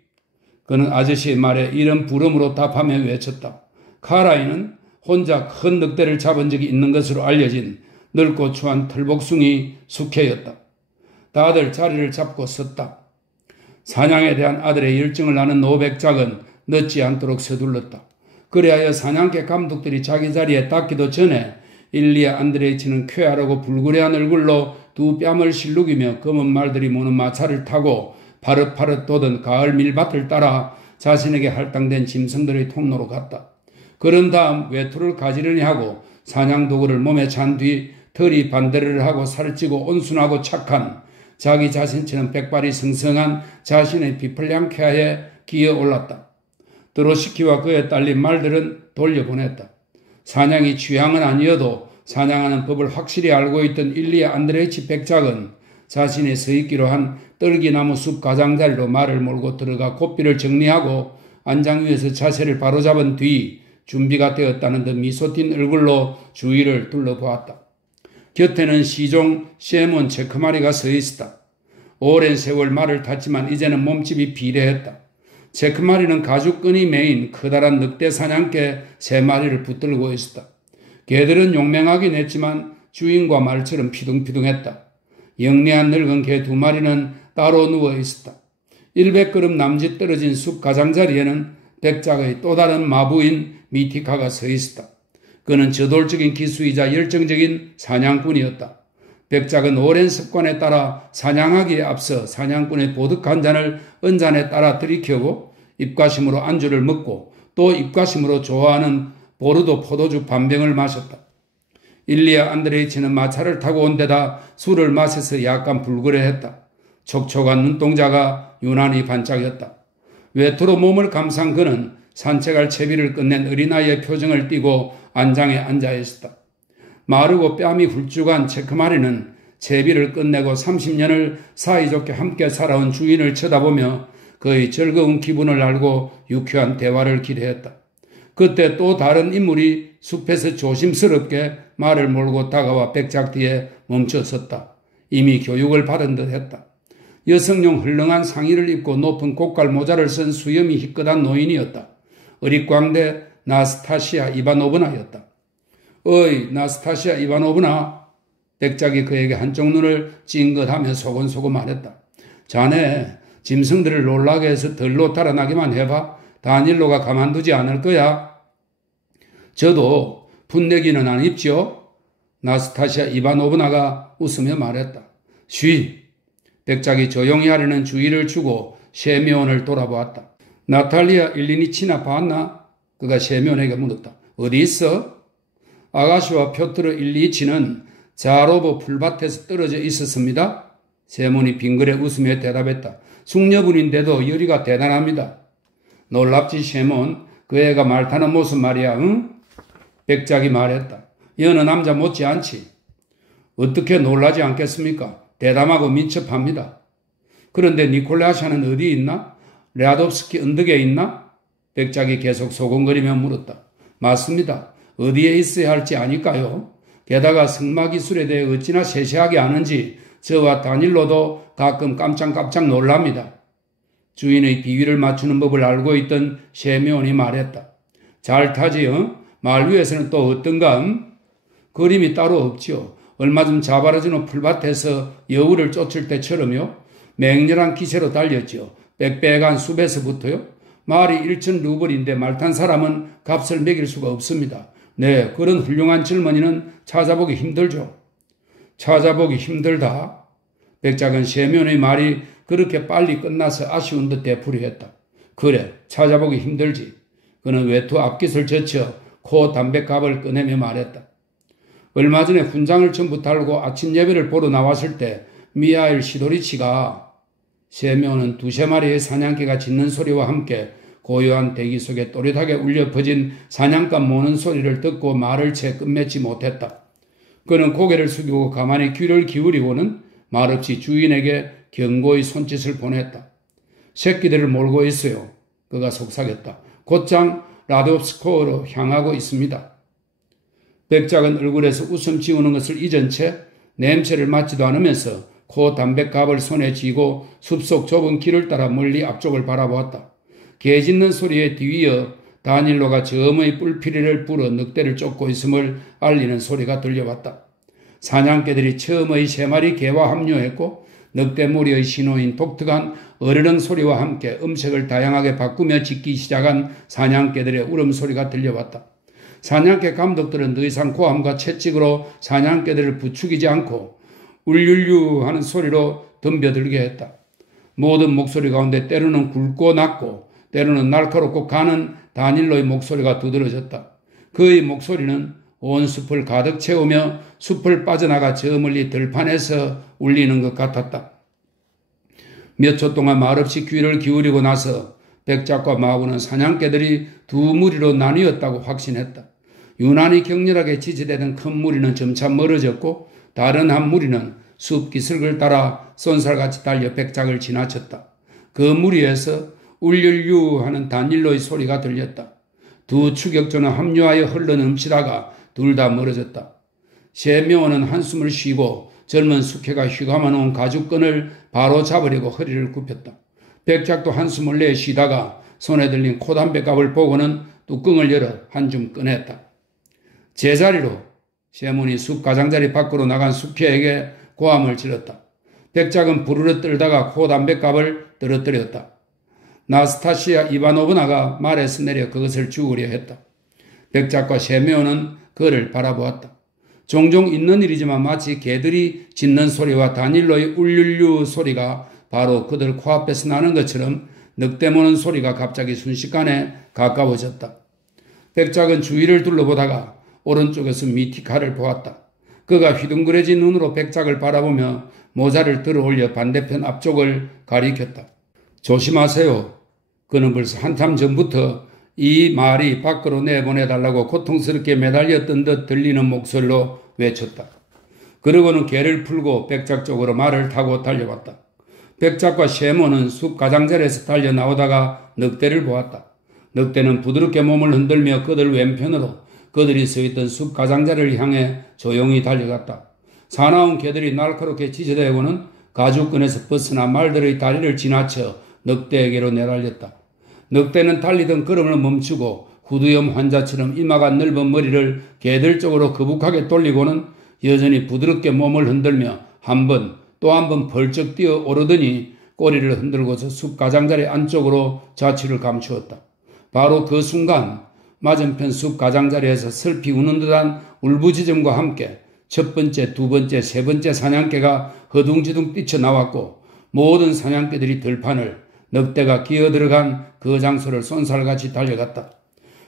그는 아저씨의 말에 이런 부름으로 답하며 외쳤다. 카라이는 혼자 큰 늑대를 잡은 적이 있는 것으로 알려진 넓고 추한 털복숭이 숙회였다. 다들 자리를 잡고 섰다. 사냥에 대한 아들의 열정을 나는 노백작은 늦지 않도록 서둘렀다. 그리하여 사냥개 감독들이 자기 자리에 닿기도 전에 일리아 안드레이치는 쾌활하고 불그레한 얼굴로 두 뺨을 실룩이며 검은 말들이 모는 마차를 타고 파릇파릇 돋은 가을 밀밭을 따라 자신에게 할당된 짐승들의 통로로 갔다. 그런 다음 외투를 가지런히 하고 사냥 도구를 몸에 찬 뒤 털이 반대를 하고 살찌고 온순하고 착한 자기 자신처럼 백발이 성성한 자신의 비플량케아에 기어 올랐다. 드로시키와 그에 딸린 말들은 돌려보냈다. 사냥이 취향은 아니어도 사냥하는 법을 확실히 알고 있던 일리아 안드레이치 백작은 자신의 서있기로 한 떨기나무 숲 가장자리로 말을 몰고 들어가 고삐를 정리하고 안장 위에서 자세를 바로잡은 뒤 준비가 되었다는 듯 미소 띤 얼굴로 주위를 둘러보았다. 곁에는 시종 세몬 체크마리가 서 있었다. 오랜 세월 말을 탔지만 이제는 몸집이 비례했다. 체크마리는 가죽끈이 메인 커다란 늑대 사냥개 3마리를 붙들고 있었다. 개들은 용맹하긴 했지만 주인과 말처럼 피둥피둥했다. 영리한 늙은 개 2마리는 따로 누워 있었다. 100걸음 남짓 떨어진 숲 가장자리에는 백작의 또 다른 마부인 미티카가 서 있었다. 그는 저돌적인 기수이자 열정적인 사냥꾼이었다. 백작은 오랜 습관에 따라 사냥하기에 앞서 사냥꾼의 보드 한 잔을 은잔에 따라 들이켜고 입가심으로 안주를 먹고 또 입가심으로 좋아하는 보르도 포도주 반병을 마셨다. 일리아 안드레이치는 마차를 타고 온 데다 술을 마셔서 약간 불그레했다. 촉촉한 눈동자가 유난히 반짝였다. 외투로 몸을 감싼 그는 산책할 채비를 끝낸 어린아이의 표정을 띠고 안장에 앉아 있었다. 마르고 뺨이 훌쭉한 체크마리는 채비를 끝내고 30년을 사이좋게 함께 살아온 주인을 쳐다보며 그의 즐거운 기분을 알고 유쾌한 대화를 기대했다. 그때 또 다른 인물이 숲에서 조심스럽게 말을 몰고 다가와 백작 뒤에 멈춰섰다. 이미 교육을 받은 듯 했다. 여성용 헐렁한 상의를 입고 높은 고깔 모자를 쓴 수염이 희끗한 노인이었다. 어릿광대 나스타시아 이바노브나였다. 어이, 나스타시아 이바노브나. 백작이 그에게 한쪽 눈을 찡긋하며 소곤소곤 말했다. 자네 짐승들을 놀라게 해서 덜로 달아나기만 해봐. 다닐로가 가만두지 않을 거야. 저도 분내기는 안 입죠? 나스타시아 이바노브나가 웃으며 말했다. 쉬. 백작이 조용히 하려는 주의를 주고 셰미온을 돌아보았다. 나탈리아 일리니치나 봤나? 그가 셰미온에게 물었다. 어디 있어? 아가씨와 표트르 일리치는 자로보 풀밭에서 떨어져 있었습니다. 세몬이 빙그레 웃으며 대답했다. 숙녀분인데도 열의가 대단합니다. 놀랍지 셰몬. 그 애가 말 타는 모습 말이야. 응? 백작이 말했다. 여느 남자 못지않지. 어떻게 놀라지 않겠습니까? 대담하고 민첩합니다. 그런데 니콜라샤는 어디 있나? 랴도프스키 언덕에 있나? 백작이 계속 소곤거리며 물었다. 맞습니다. 어디에 있어야 할지 아닐까요? 게다가 승마 기술에 대해 어찌나 세세하게 아는지 저와 다닐로도 가끔 깜짝깜짝 놀랍니다. 주인의 비위를 맞추는 법을 알고 있던 셰미온이 말했다. 잘 타지, 말 위에서는 또 어떤가? 그림이 따로 없지요. 얼마 전 자바르지노 풀밭에서 여우를 쫓을 때처럼요. 맹렬한 기세로 달렸지요. 빽빽한 숲에서부터요. 말이 1,000루블인데 말 탄 사람은 값을 매길 수가 없습니다. 네, 그런 훌륭한 젊은이는 찾아보기 힘들죠. 찾아보기 힘들다. 백작은 셰미온의 말이 그렇게 빨리 끝나서 아쉬운 듯 되풀이했다. 그래, 찾아보기 힘들지. 그는 외투 앞깃을 젖혀 코 담뱃갑을 꺼내며 말했다. 얼마 전에 훈장을 전부 달고 아침 예배를 보러 나왔을 때 미하일 시도리치가 셰미온은 2~3마리의 사냥개가 짖는 소리와 함께 고요한 대기 속에 또렷하게 울려 퍼진 사냥감 모는 소리를 듣고 말을 채 끝맺지 못했다. 그는 고개를 숙이고 가만히 귀를 기울이고는 말없이 주인에게 경고의 손짓을 보냈다. 새끼들을 몰고 있어요. 그가 속삭였다. 곧장 라도프스코어로 향하고 있습니다. 백작은 얼굴에서 웃음 지우는 것을 잊은 채 냄새를 맡지도 않으면서 코 담뱃갑을 손에 쥐고 숲속 좁은 길을 따라 멀리 앞쪽을 바라보았다. 개 짖는 소리에 뒤이어 다닐로가 저음의 뿔피리를 불어 늑대를 쫓고 있음을 알리는 소리가 들려왔다. 사냥개들이 처음의 3마리 개와 합류했고 늑대무리의 신호인 독특한 어르렁 소리와 함께 음색을 다양하게 바꾸며 짖기 시작한 사냥개들의 울음소리가 들려왔다. 사냥개 감독들은 더 이상 고함과 채찍으로 사냥개들을 부추기지 않고 울률류 하는 소리로 덤벼들게 했다. 모든 목소리 가운데 때로는 굵고 낮고 때로는 날카롭고 가는 다닐로의 목소리가 두드러졌다. 그의 목소리는 온 숲을 가득 채우며 숲을 빠져나가 저 멀리 들판에서 울리는 것 같았다. 몇 초 동안 말없이 귀를 기울이고 나서 백작과 마구는 사냥개들이 2무리로 나뉘었다고 확신했다. 유난히 격렬하게 지지되던 큰 무리는 점차 멀어졌고 다른 한 무리는 숲 기슭을 따라 쏜살같이 달려 백작을 지나쳤다. 그 무리에서 울률류 하는 다닐로의 소리가 들렸다. 2 추격조는 합류하여 흘러넘치다가 둘 다 멀어졌다. 셰미온은 한숨을 쉬고 젊은 숙회가 휘감아 놓은 가죽끈을 바로 잡으려고 허리를 굽혔다. 백작도 한숨을 내 쉬다가 손에 들린 코담뱃갑을 보고는 뚜껑을 열어 한 줌 꺼냈다. 제자리로 셰몬이 숲 가장자리 밖으로 나간 숙회에게 고함을 질렀다. 백작은 부르르 떨다가 코 담뱃갑을 떨어뜨렸다. 나스타시아 이바노브나가 말에서 내려 그것을 주우려 했다. 백작과 셰메오는 그를 바라보았다. 종종 있는 일이지만 마치 개들이 짖는 소리와 다닐로의 울룰루 소리가 바로 그들 코앞에서 나는 것처럼 늑대모는 소리가 갑자기 순식간에 가까워졌다. 백작은 주위를 둘러보다가 오른쪽에서 미티카를 보았다. 그가 휘둥그레진 눈으로 백작을 바라보며 모자를 들어올려 반대편 앞쪽을 가리켰다. 조심하세요. 그는 벌써 한참 전부터 이 말이 밖으로 내보내달라고 고통스럽게 매달렸던 듯 들리는 목소리로 외쳤다. 그러고는 개를 풀고 백작 쪽으로 말을 타고 달려왔다. 백작과 셰모는 숲 가장자리에서 달려나오다가 늑대를 보았다. 늑대는 부드럽게 몸을 흔들며 그들 왼편으로 그들이 서있던 숲 가장자리를 향해 조용히 달려갔다. 사나운 개들이 날카롭게 짖어대고는 가죽끈에서 벗어나 말들의 다리를 지나쳐 늑대에게로 내달렸다. 늑대는 달리던 걸음을 멈추고 후두염 환자처럼 이마가 넓은 머리를 개들 쪽으로 거북하게 돌리고는 여전히 부드럽게 몸을 흔들며 한 번 또 한 번 벌쩍 뛰어 오르더니 꼬리를 흔들고서 숲 가장자리 안쪽으로 자취를 감추었다. 바로 그 순간 맞은편 숲 가장자리에서 슬피 우는 듯한 울부짖음과 함께 첫 번째, 두 번째, 세 번째 사냥개가 허둥지둥 뛰쳐나왔고 모든 사냥개들이 들판을 늑대가 기어들어간 그 장소를 쏜살같이 달려갔다.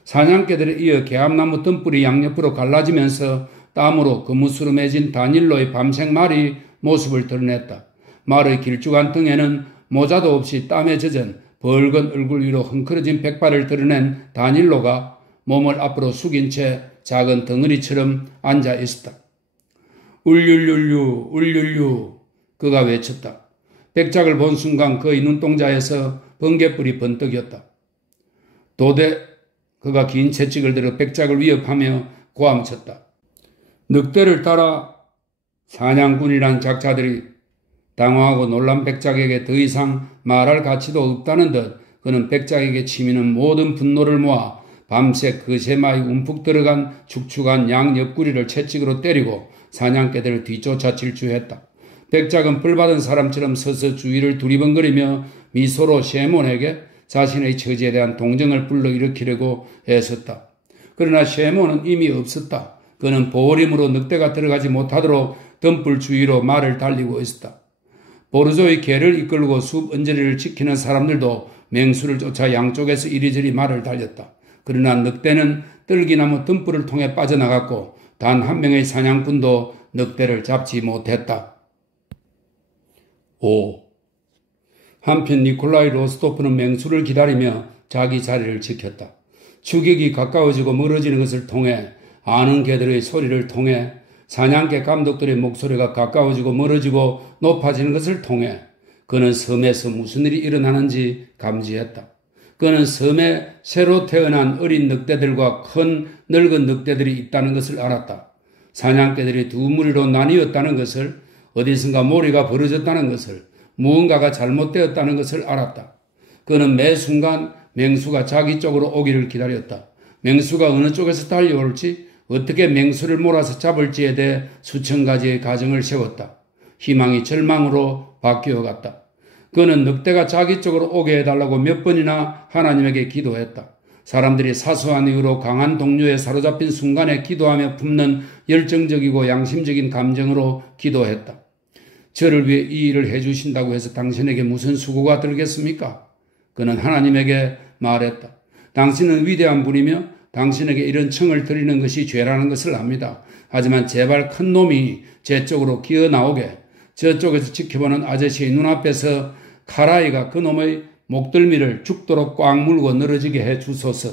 사냥개들에 이어 개암나무 덤불이 양옆으로 갈라지면서 땀으로 거무스름해진 다닐로의 밤색 말이 모습을 드러냈다. 말의 길쭉한 등에는 모자도 없이 땀에 젖은 벌건 얼굴 위로 헝클어진 백발을 드러낸 다닐로가 몸을 앞으로 숙인 채 작은 덩어리처럼 앉아 있었다. 울룰룰루 울룰루 그가 외쳤다. 백작을 본 순간 그의 눈동자에서 번갯불이 번뜩였다. 도대 그가 긴 채찍을 들어 백작을 위협하며 고함쳤다. 늑대를 따라 사냥꾼이란 작자들이 당황하고 놀란 백작에게 더 이상 말할 가치도 없다는 듯 그는 백작에게 치미는 모든 분노를 모아 밤새 그 세마에 움푹 들어간 축축한 양 옆구리를 채찍으로 때리고 사냥개들을 뒤쫓아 질주했다. 백작은 뿔받은 사람처럼 서서 주위를 두리번거리며 미소로 셰몬에게 자신의 처지에 대한 동정을 불러일으키려고 애썼다. 그러나 셰몬은 이미 없었다. 그는 보호림으로 늑대가 들어가지 못하도록 덤불 주위로 말을 달리고 있었다. 보르조의 개를 이끌고 숲 언저리를 지키는 사람들도 맹수를 쫓아 양쪽에서 이리저리 말을 달렸다. 그러나 늑대는 떨기나무 덤불을 통해 빠져나갔고 단 한 명의 사냥꾼도 늑대를 잡지 못했다. 5. 한편 니콜라이 로스토프는 맹수를 기다리며 자기 자리를 지켰다. 추격이 가까워지고 멀어지는 것을 통해 아는 개들의 소리를 통해 사냥개 감독들의 목소리가 가까워지고 멀어지고 높아지는 것을 통해 그는 섬에서 무슨 일이 일어나는지 감지했다. 그는 섬에 새로 태어난 어린 늑대들과 큰 늙은 늑대들이 있다는 것을 알았다. 사냥개들이 두 무리로 나뉘었다는 것을, 어디선가 몰이가 벌어졌다는 것을, 무언가가 잘못되었다는 것을 알았다. 그는 매 순간 맹수가 자기 쪽으로 오기를 기다렸다. 맹수가 어느 쪽에서 달려올지, 어떻게 맹수를 몰아서 잡을지에 대해 수천 가지의 가정을 세웠다. 희망이 절망으로 바뀌어갔다. 그는 늑대가 자기 쪽으로 오게 해달라고 몇 번이나 하나님에게 기도했다. 사람들이 사소한 이유로 강한 동료에 사로잡힌 순간에 기도하며 품는 열정적이고 양심적인 감정으로 기도했다. 저를 위해 이 일을 해주신다고 해서 당신에게 무슨 수고가 들겠습니까? 그는 하나님에게 말했다. 당신은 위대한 분이며 당신에게 이런 청을 드리는 것이 죄라는 것을 압니다. 하지만 제발 큰 놈이 제 쪽으로 기어 나오게, 저쪽에서 지켜보는 아저씨의 눈앞에서 카라이가 그 놈의 목덜미를 죽도록 꽉 물고 늘어지게 해 주소서.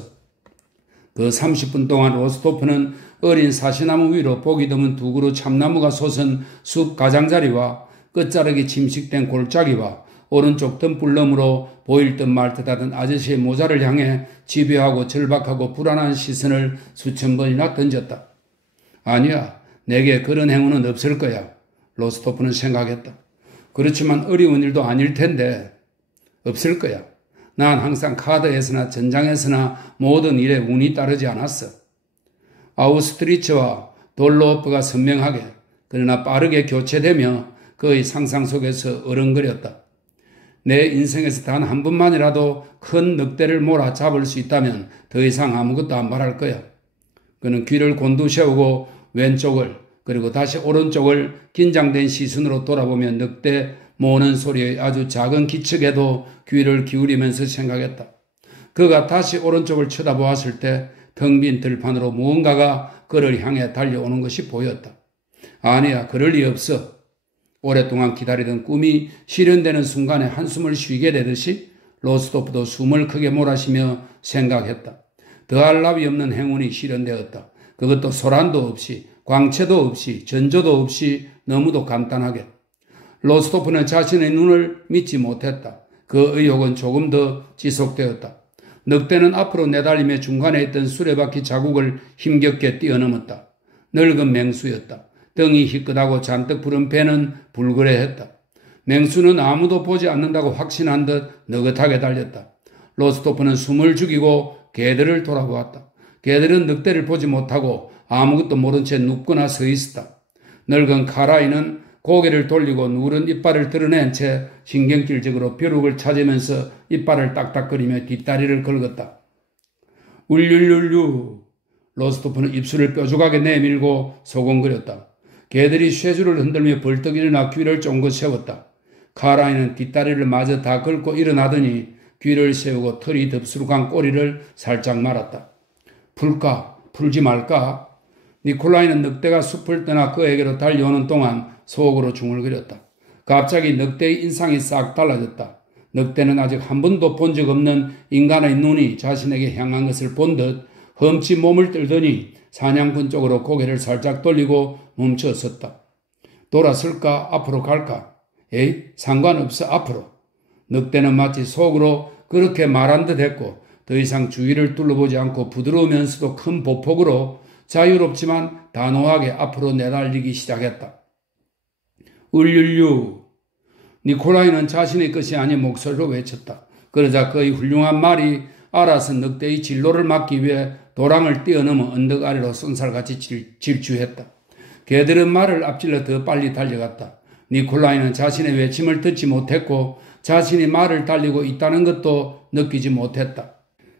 그 30분 동안 로스토프는 어린 사시나무 위로 보기 드문 두 그루 참나무가 솟은 숲 가장자리와 끝자락이 침식된 골짜기와 오른쪽 덤불 너머로 보일 듯 말 듯 하던 아저씨의 모자를 향해 집요하고 절박하고 불안한 시선을 수천 번이나 던졌다. 아니야, 내게 그런 행운은 없을 거야. 로스토프는 생각했다. 그렇지만 어려운 일도 아닐 텐데 없을 거야. 난 항상 카드에서나 전장에서나 모든 일에 운이 따르지 않았어. 아우스트리츠와 돌로오프가 선명하게 그러나 빠르게 교체되며 그의 상상 속에서 어른거렸다. 내 인생에서 단 한 번만이라도 큰 늑대를 몰아 잡을 수 있다면 더 이상 아무것도 안 바랄 거야. 그는 귀를 곤두세우고 왼쪽을 그리고 다시 오른쪽을 긴장된 시선으로 돌아보며 늑대 모는 소리의 아주 작은 기척에도 귀를 기울이면서 생각했다. 그가 다시 오른쪽을 쳐다보았을 때 텅 빈 들판으로 무언가가 그를 향해 달려오는 것이 보였다. 아니야, 그럴 리 없어. 오랫동안 기다리던 꿈이 실현되는 순간에 한숨을 쉬게 되듯이 로스토프도 숨을 크게 몰아쉬며 생각했다. 더할 나위 없는 행운이 실현되었다. 그것도 소란도 없이, 광채도 없이, 전조도 없이 너무도 간단하게. 로스토프는 자신의 눈을 믿지 못했다. 그 의욕은 조금 더 지속되었다. 늑대는 앞으로 내달리며 중간에 있던 수레바퀴 자국을 힘겹게 뛰어넘었다. 늙은 맹수였다. 덩이 희끗하고 잔뜩 부른 배는 불그레했다. 맹수는 아무도 보지 않는다고 확신한 듯 느긋하게 달렸다. 로스토프는 숨을 죽이고 개들을 돌아보았다. 개들은 늑대를 보지 못하고 아무것도 모른 채 눕거나 서 있었다. 늙은 카라이는 고개를 돌리고 누른 이빨을 드러낸 채 신경질적으로 벼룩을 찾으면서 이빨을 딱딱거리며 뒷다리를 긁었다. 울률률류. 로스토프는 입술을 뾰족하게 내밀고 소곤거렸다. 개들이 쇠줄을 흔들며 벌떡 일어나 귀를 쫑긋 세웠다. 카라이는 뒷다리를 마저 다 긁고 일어나더니 귀를 세우고 털이 덥수룩한 꼬리를 살짝 말았다. 풀까? 풀지 말까? 니콜라이는 늑대가 숲을 떠나 그에게로 달려오는 동안 속으로 중얼거렸다. 갑자기 늑대의 인상이 싹 달라졌다. 늑대는 아직 한 번도 본 적 없는 인간의 눈이 자신에게 향한 것을 본 듯 험치 몸을 떨더니 사냥꾼 쪽으로 고개를 살짝 돌리고 멈춰 섰다. 돌아설까? 앞으로 갈까? 에이, 상관없어, 앞으로. 늑대는 마치 속으로 그렇게 말한 듯 했고 더 이상 주위를 둘러보지 않고 부드러우면서도 큰 보폭으로 자유롭지만 단호하게 앞으로 내달리기 시작했다. 울률류. 니콜라이는 자신의 것이 아닌 목소리로 외쳤다. 그러자 그의 훌륭한 말이 알아서 늑대의 진로를 막기 위해 도랑을 뛰어넘어 언덕 아래로 쏜살같이 질주했다. 개들은 말을 앞질러 더 빨리 달려갔다. 니콜라이는 자신의 외침을 듣지 못했고 자신이 말을 달리고 있다는 것도 느끼지 못했다.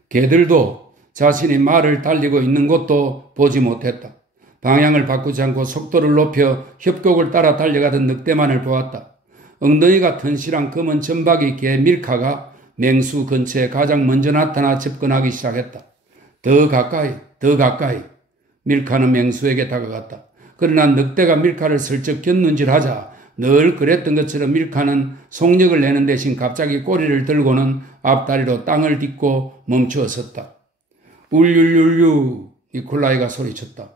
개들도 자신이 말을 달리고 있는 것도 보지 못했다. 방향을 바꾸지 않고 속도를 높여 협곡을 따라 달려가던 늑대만을 보았다. 엉덩이가 튼실한 검은 점박이 개 밀카가 맹수 근처에 가장 먼저 나타나 접근하기 시작했다. 더 가까이, 더 가까이. 밀카는 맹수에게 다가갔다. 그러나 늑대가 밀카를 슬쩍 곁눈질하자 늘 그랬던 것처럼 밀카는 속력을 내는 대신 갑자기 꼬리를 들고는 앞다리로 땅을 딛고 멈추어 섰다. 울률률류. 니콜라이가 소리쳤다.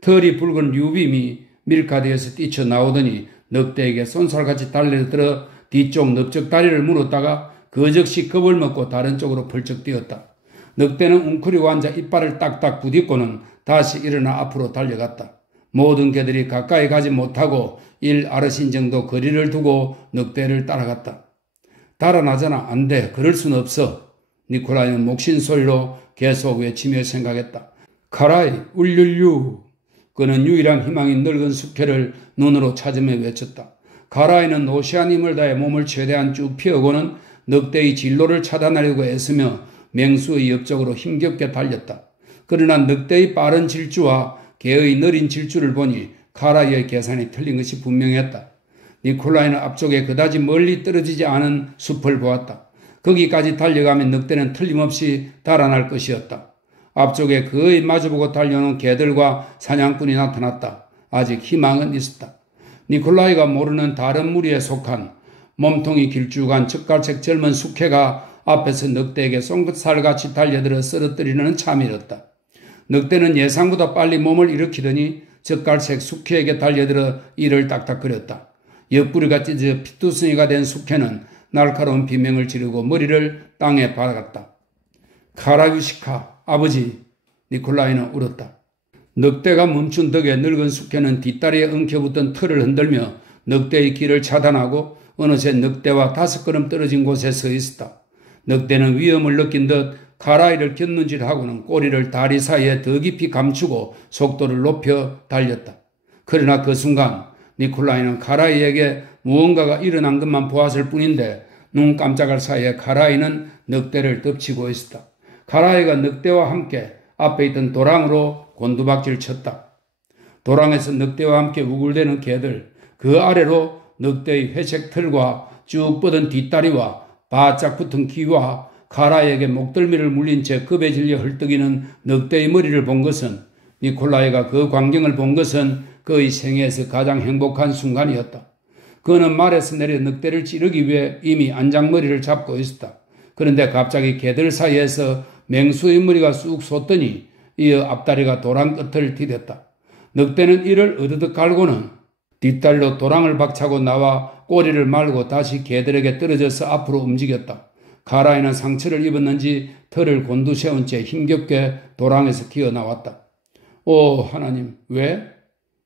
털이 붉은 류빔이 밀카드에서 뛰쳐나오더니 늑대에게 쏜살같이 달려들어 뒤쪽 넓적 다리를 물었다가 그 즉시 겁을 먹고 다른 쪽으로 펄쩍 뛰었다. 늑대는 웅크리고 앉아 이빨을 딱딱 부딪고는 다시 일어나 앞으로 달려갔다. 모든 개들이 가까이 가지 못하고 1아르신 정도 거리를 두고 늑대를 따라갔다. 달아나잖아. 안 돼. 그럴 순 없어. 니콜라이는 목신소리로 계속 외치며 생각했다. 카라이, 울률류. 그는 유일한 희망인 늙은 숙회를 눈으로 찾으며 외쳤다. 카라이는 오시안 힘을 다해 몸을 최대한 쭉 펴고는 늑대의 진로를 차단하려고 애쓰며 맹수의 옆쪽으로 힘겹게 달렸다. 그러나 늑대의 빠른 질주와 개의 느린 질주를 보니 카라이의 계산이 틀린 것이 분명했다. 니콜라이는 앞쪽에 그다지 멀리 떨어지지 않은 숲을 보았다. 거기까지 달려가면 늑대는 틀림없이 달아날 것이었다. 앞쪽에 거의 마주보고 달려오는 개들과 사냥꾼이 나타났다. 아직 희망은 있었다. 니콜라이가 모르는 다른 무리에 속한 몸통이 길쭉한 젓갈색 젊은 숙회가 앞에서 늑대에게 쏜살같이 달려들어 쓰러뜨리는 참이었다. 늑대는 예상보다 빨리 몸을 일으키더니 젓갈색 숙회에게 달려들어 이를 딱딱거렸다. 옆구리가 찢어 피투성이가 된 숙회는 날카로운 비명을 지르고 머리를 땅에 박았다. 카라유시카, 아버지. 니콜라이는 울었다. 늑대가 멈춘 덕에 늙은 숙회는 뒷다리에 엉켜붙던 털을 흔들며 늑대의 길을 차단하고 어느새 늑대와 5걸음 떨어진 곳에 서 있었다. 늑대는 위험을 느낀 듯 카라이를 곁눈질하고는 꼬리를 다리 사이에 더 깊이 감추고 속도를 높여 달렸다. 그러나 그 순간 니콜라이는 카라이에게 무언가가 일어난 것만 보았을 뿐인데 눈 깜짝할 사이에 카라이는 늑대를 덮치고 있었다. 카라이가 늑대와 함께 앞에 있던 도랑으로 곤두박질 쳤다. 도랑에서 늑대와 함께 우글대는 개들, 그 아래로 늑대의 회색 털과 쭉 뻗은 뒷다리와 바짝 붙은 귀와 카라이에게 목덜미를 물린 채 급에 질려 헐떡이는 늑대의 머리를 본 것은, 니콜라이가 그 광경을 본 것은 그의 생애에서 가장 행복한 순간이었다. 그는 말에서 내려 늑대를 찌르기 위해 이미 안장머리를 잡고 있었다. 그런데 갑자기 개들 사이에서 맹수의 머리가 쑥 솟더니 이어 앞다리가 도랑 끝을 디뎠다. 늑대는 이를 어드득 갈고는 뒷다리로 도랑을 박차고 나와 꼬리를 말고 다시 개들에게 떨어져서 앞으로 움직였다. 카라이는 상처를 입었는지 털을 곤두세운 채 힘겹게 도랑에서 튀어나왔다. 오 하나님, 왜?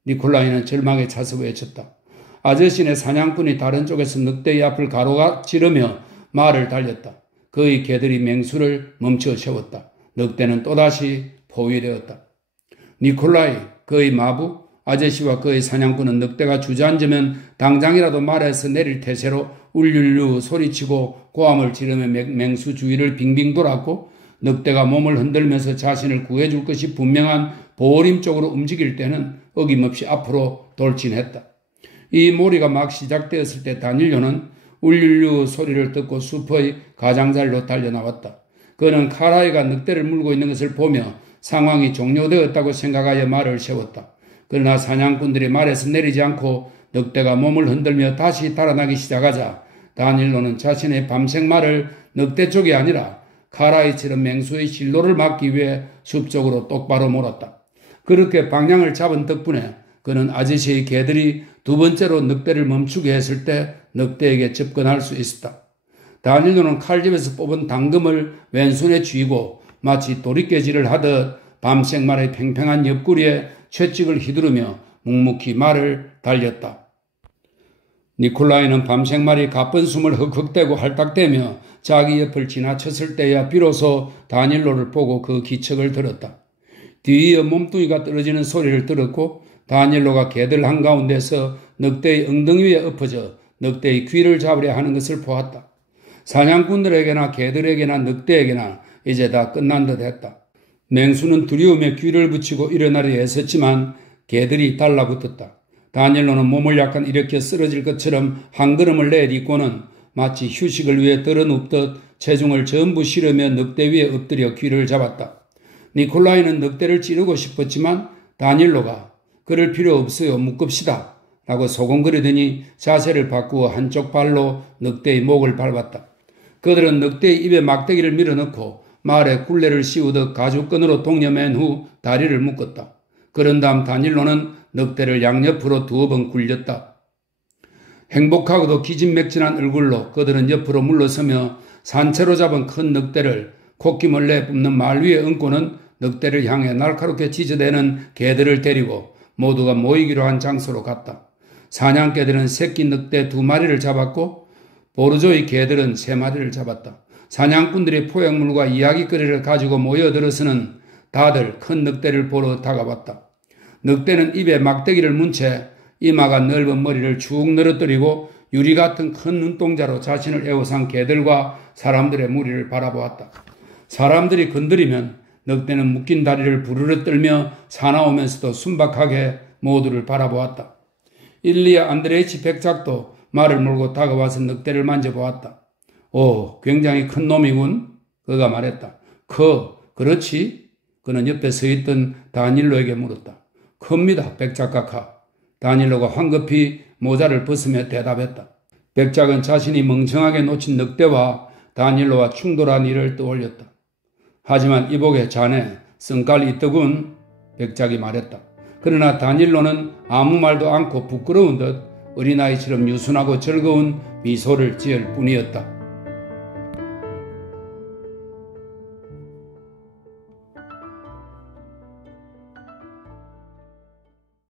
니콜라이는 절망에 차서 외쳤다. 아저씨네 사냥꾼이 다른 쪽에서 늑대의 앞을 가로지르며 말을 달렸다. 그의 개들이 맹수를 멈춰 세웠다. 늑대는 또다시 포위되었다. 니콜라이, 그의 마부, 아저씨와 그의 사냥꾼은 늑대가 주저앉으면 당장이라도 말에서 내릴 태세로 울률루 소리치고 고함을 지르며 맹수 주위를 빙빙 돌았고, 늑대가 몸을 흔들면서 자신을 구해줄 것이 분명한 보림 쪽으로 움직일 때는 어김없이 앞으로 돌진했다. 이 몰이가 막 시작되었을 때 다닐료는 울률루 소리를 듣고 숲의 가장자리로 달려나왔다. 그는 카라이가 늑대를 물고 있는 것을 보며 상황이 종료되었다고 생각하여 말을 세웠다. 그러나 사냥꾼들이 말에서 내리지 않고 늑대가 몸을 흔들며 다시 달아나기 시작하자 다닐로는 자신의 밤색 말을 늑대 쪽이 아니라 카라이처럼 맹수의 진로를 막기 위해 숲 쪽으로 똑바로 몰았다. 그렇게 방향을 잡은 덕분에 그는 아저씨의 개들이 두 번째로 늑대를 멈추게 했을 때 늑대에게 접근할 수 있었다. 다닐로는 칼집에서 뽑은 당금을 왼손에 쥐고 마치 도리깨질을 하듯 밤색말의 팽팽한 옆구리에 채찍을 휘두르며 묵묵히 말을 달렸다. 니콜라이는 밤색말이 가쁜 숨을 헉헉대고 할딱대며 자기 옆을 지나쳤을 때야 비로소 다닐로를 보고 그 기척을 들었다. 뒤이어 몸뚱이가 떨어지는 소리를 들었고 다닐로가 개들 한가운데서 늑대의 엉덩이 위에 엎어져 늑대의 귀를 잡으려 하는 것을 보았다. 사냥꾼들에게나 개들에게나 늑대에게나 이제 다 끝난 듯 했다. 맹수는 두려움에 귀를 붙이고 일어나려 애썼지만 개들이 달라붙었다. 다닐로는 몸을 약간 일으켜 쓰러질 것처럼 한 걸음을 내딛고는 마치 휴식을 위해 들어눕듯 체중을 전부 실으며 늑대 위에 엎드려 귀를 잡았다. 니콜라이는 늑대를 찌르고 싶었지만 다닐로가 그럴 필요 없어요, 묶읍시다 라고 소곤거리더니 자세를 바꾸어 한쪽 발로 늑대의 목을 밟았다. 그들은 늑대의 입에 막대기를 밀어넣고 말에 굴레를 씌우듯 가죽끈으로 동여맨 후 다리를 묶었다. 그런 다음 다닐로는 늑대를 양옆으로 두어 번 굴렸다. 행복하고도 기진맥진한 얼굴로 그들은 옆으로 물러서며 산채로 잡은 큰 늑대를 콧기몰래 뿜는 말 위에 얹고는 늑대를 향해 날카롭게 짖어대는 개들을 데리고 모두가 모이기로 한 장소로 갔다. 사냥개들은 새끼 늑대 2마리를 잡았고 보르조의 개들은 3마리를 잡았다. 사냥꾼들이 포획물과 이야기거리를 가지고 모여들어서는 다들 큰 늑대를 보러 다가왔다. 늑대는 입에 막대기를 문 채 이마가 넓은 머리를 축 늘어뜨리고 유리 같은 큰 눈동자로 자신을 에워싼 개들과 사람들의 무리를 바라보았다. 사람들이 건드리면 늑대는 묶인 다리를 부르르 떨며 사나우면서도 순박하게 모두를 바라보았다. 일리아 안드레이치 백작도 말을 몰고 다가와서 늑대를 만져보았다. 오, 굉장히 큰 놈이군. 그가 말했다. 그렇지? 그는 옆에 서 있던 다닐로에게 물었다. 큽니다, 백작가카. 다닐로가 황급히 모자를 벗으며 대답했다. 백작은 자신이 멍청하게 놓친 늑대와 다닐로와 충돌한 일을 떠올렸다. 하지만 이복에 자네 성깔 있더군, 백작이 말했다. 그러나 다닐로는 아무 말도 않고 부끄러운 듯 어린아이처럼 유순하고 즐거운 미소를 지을 뿐이었다.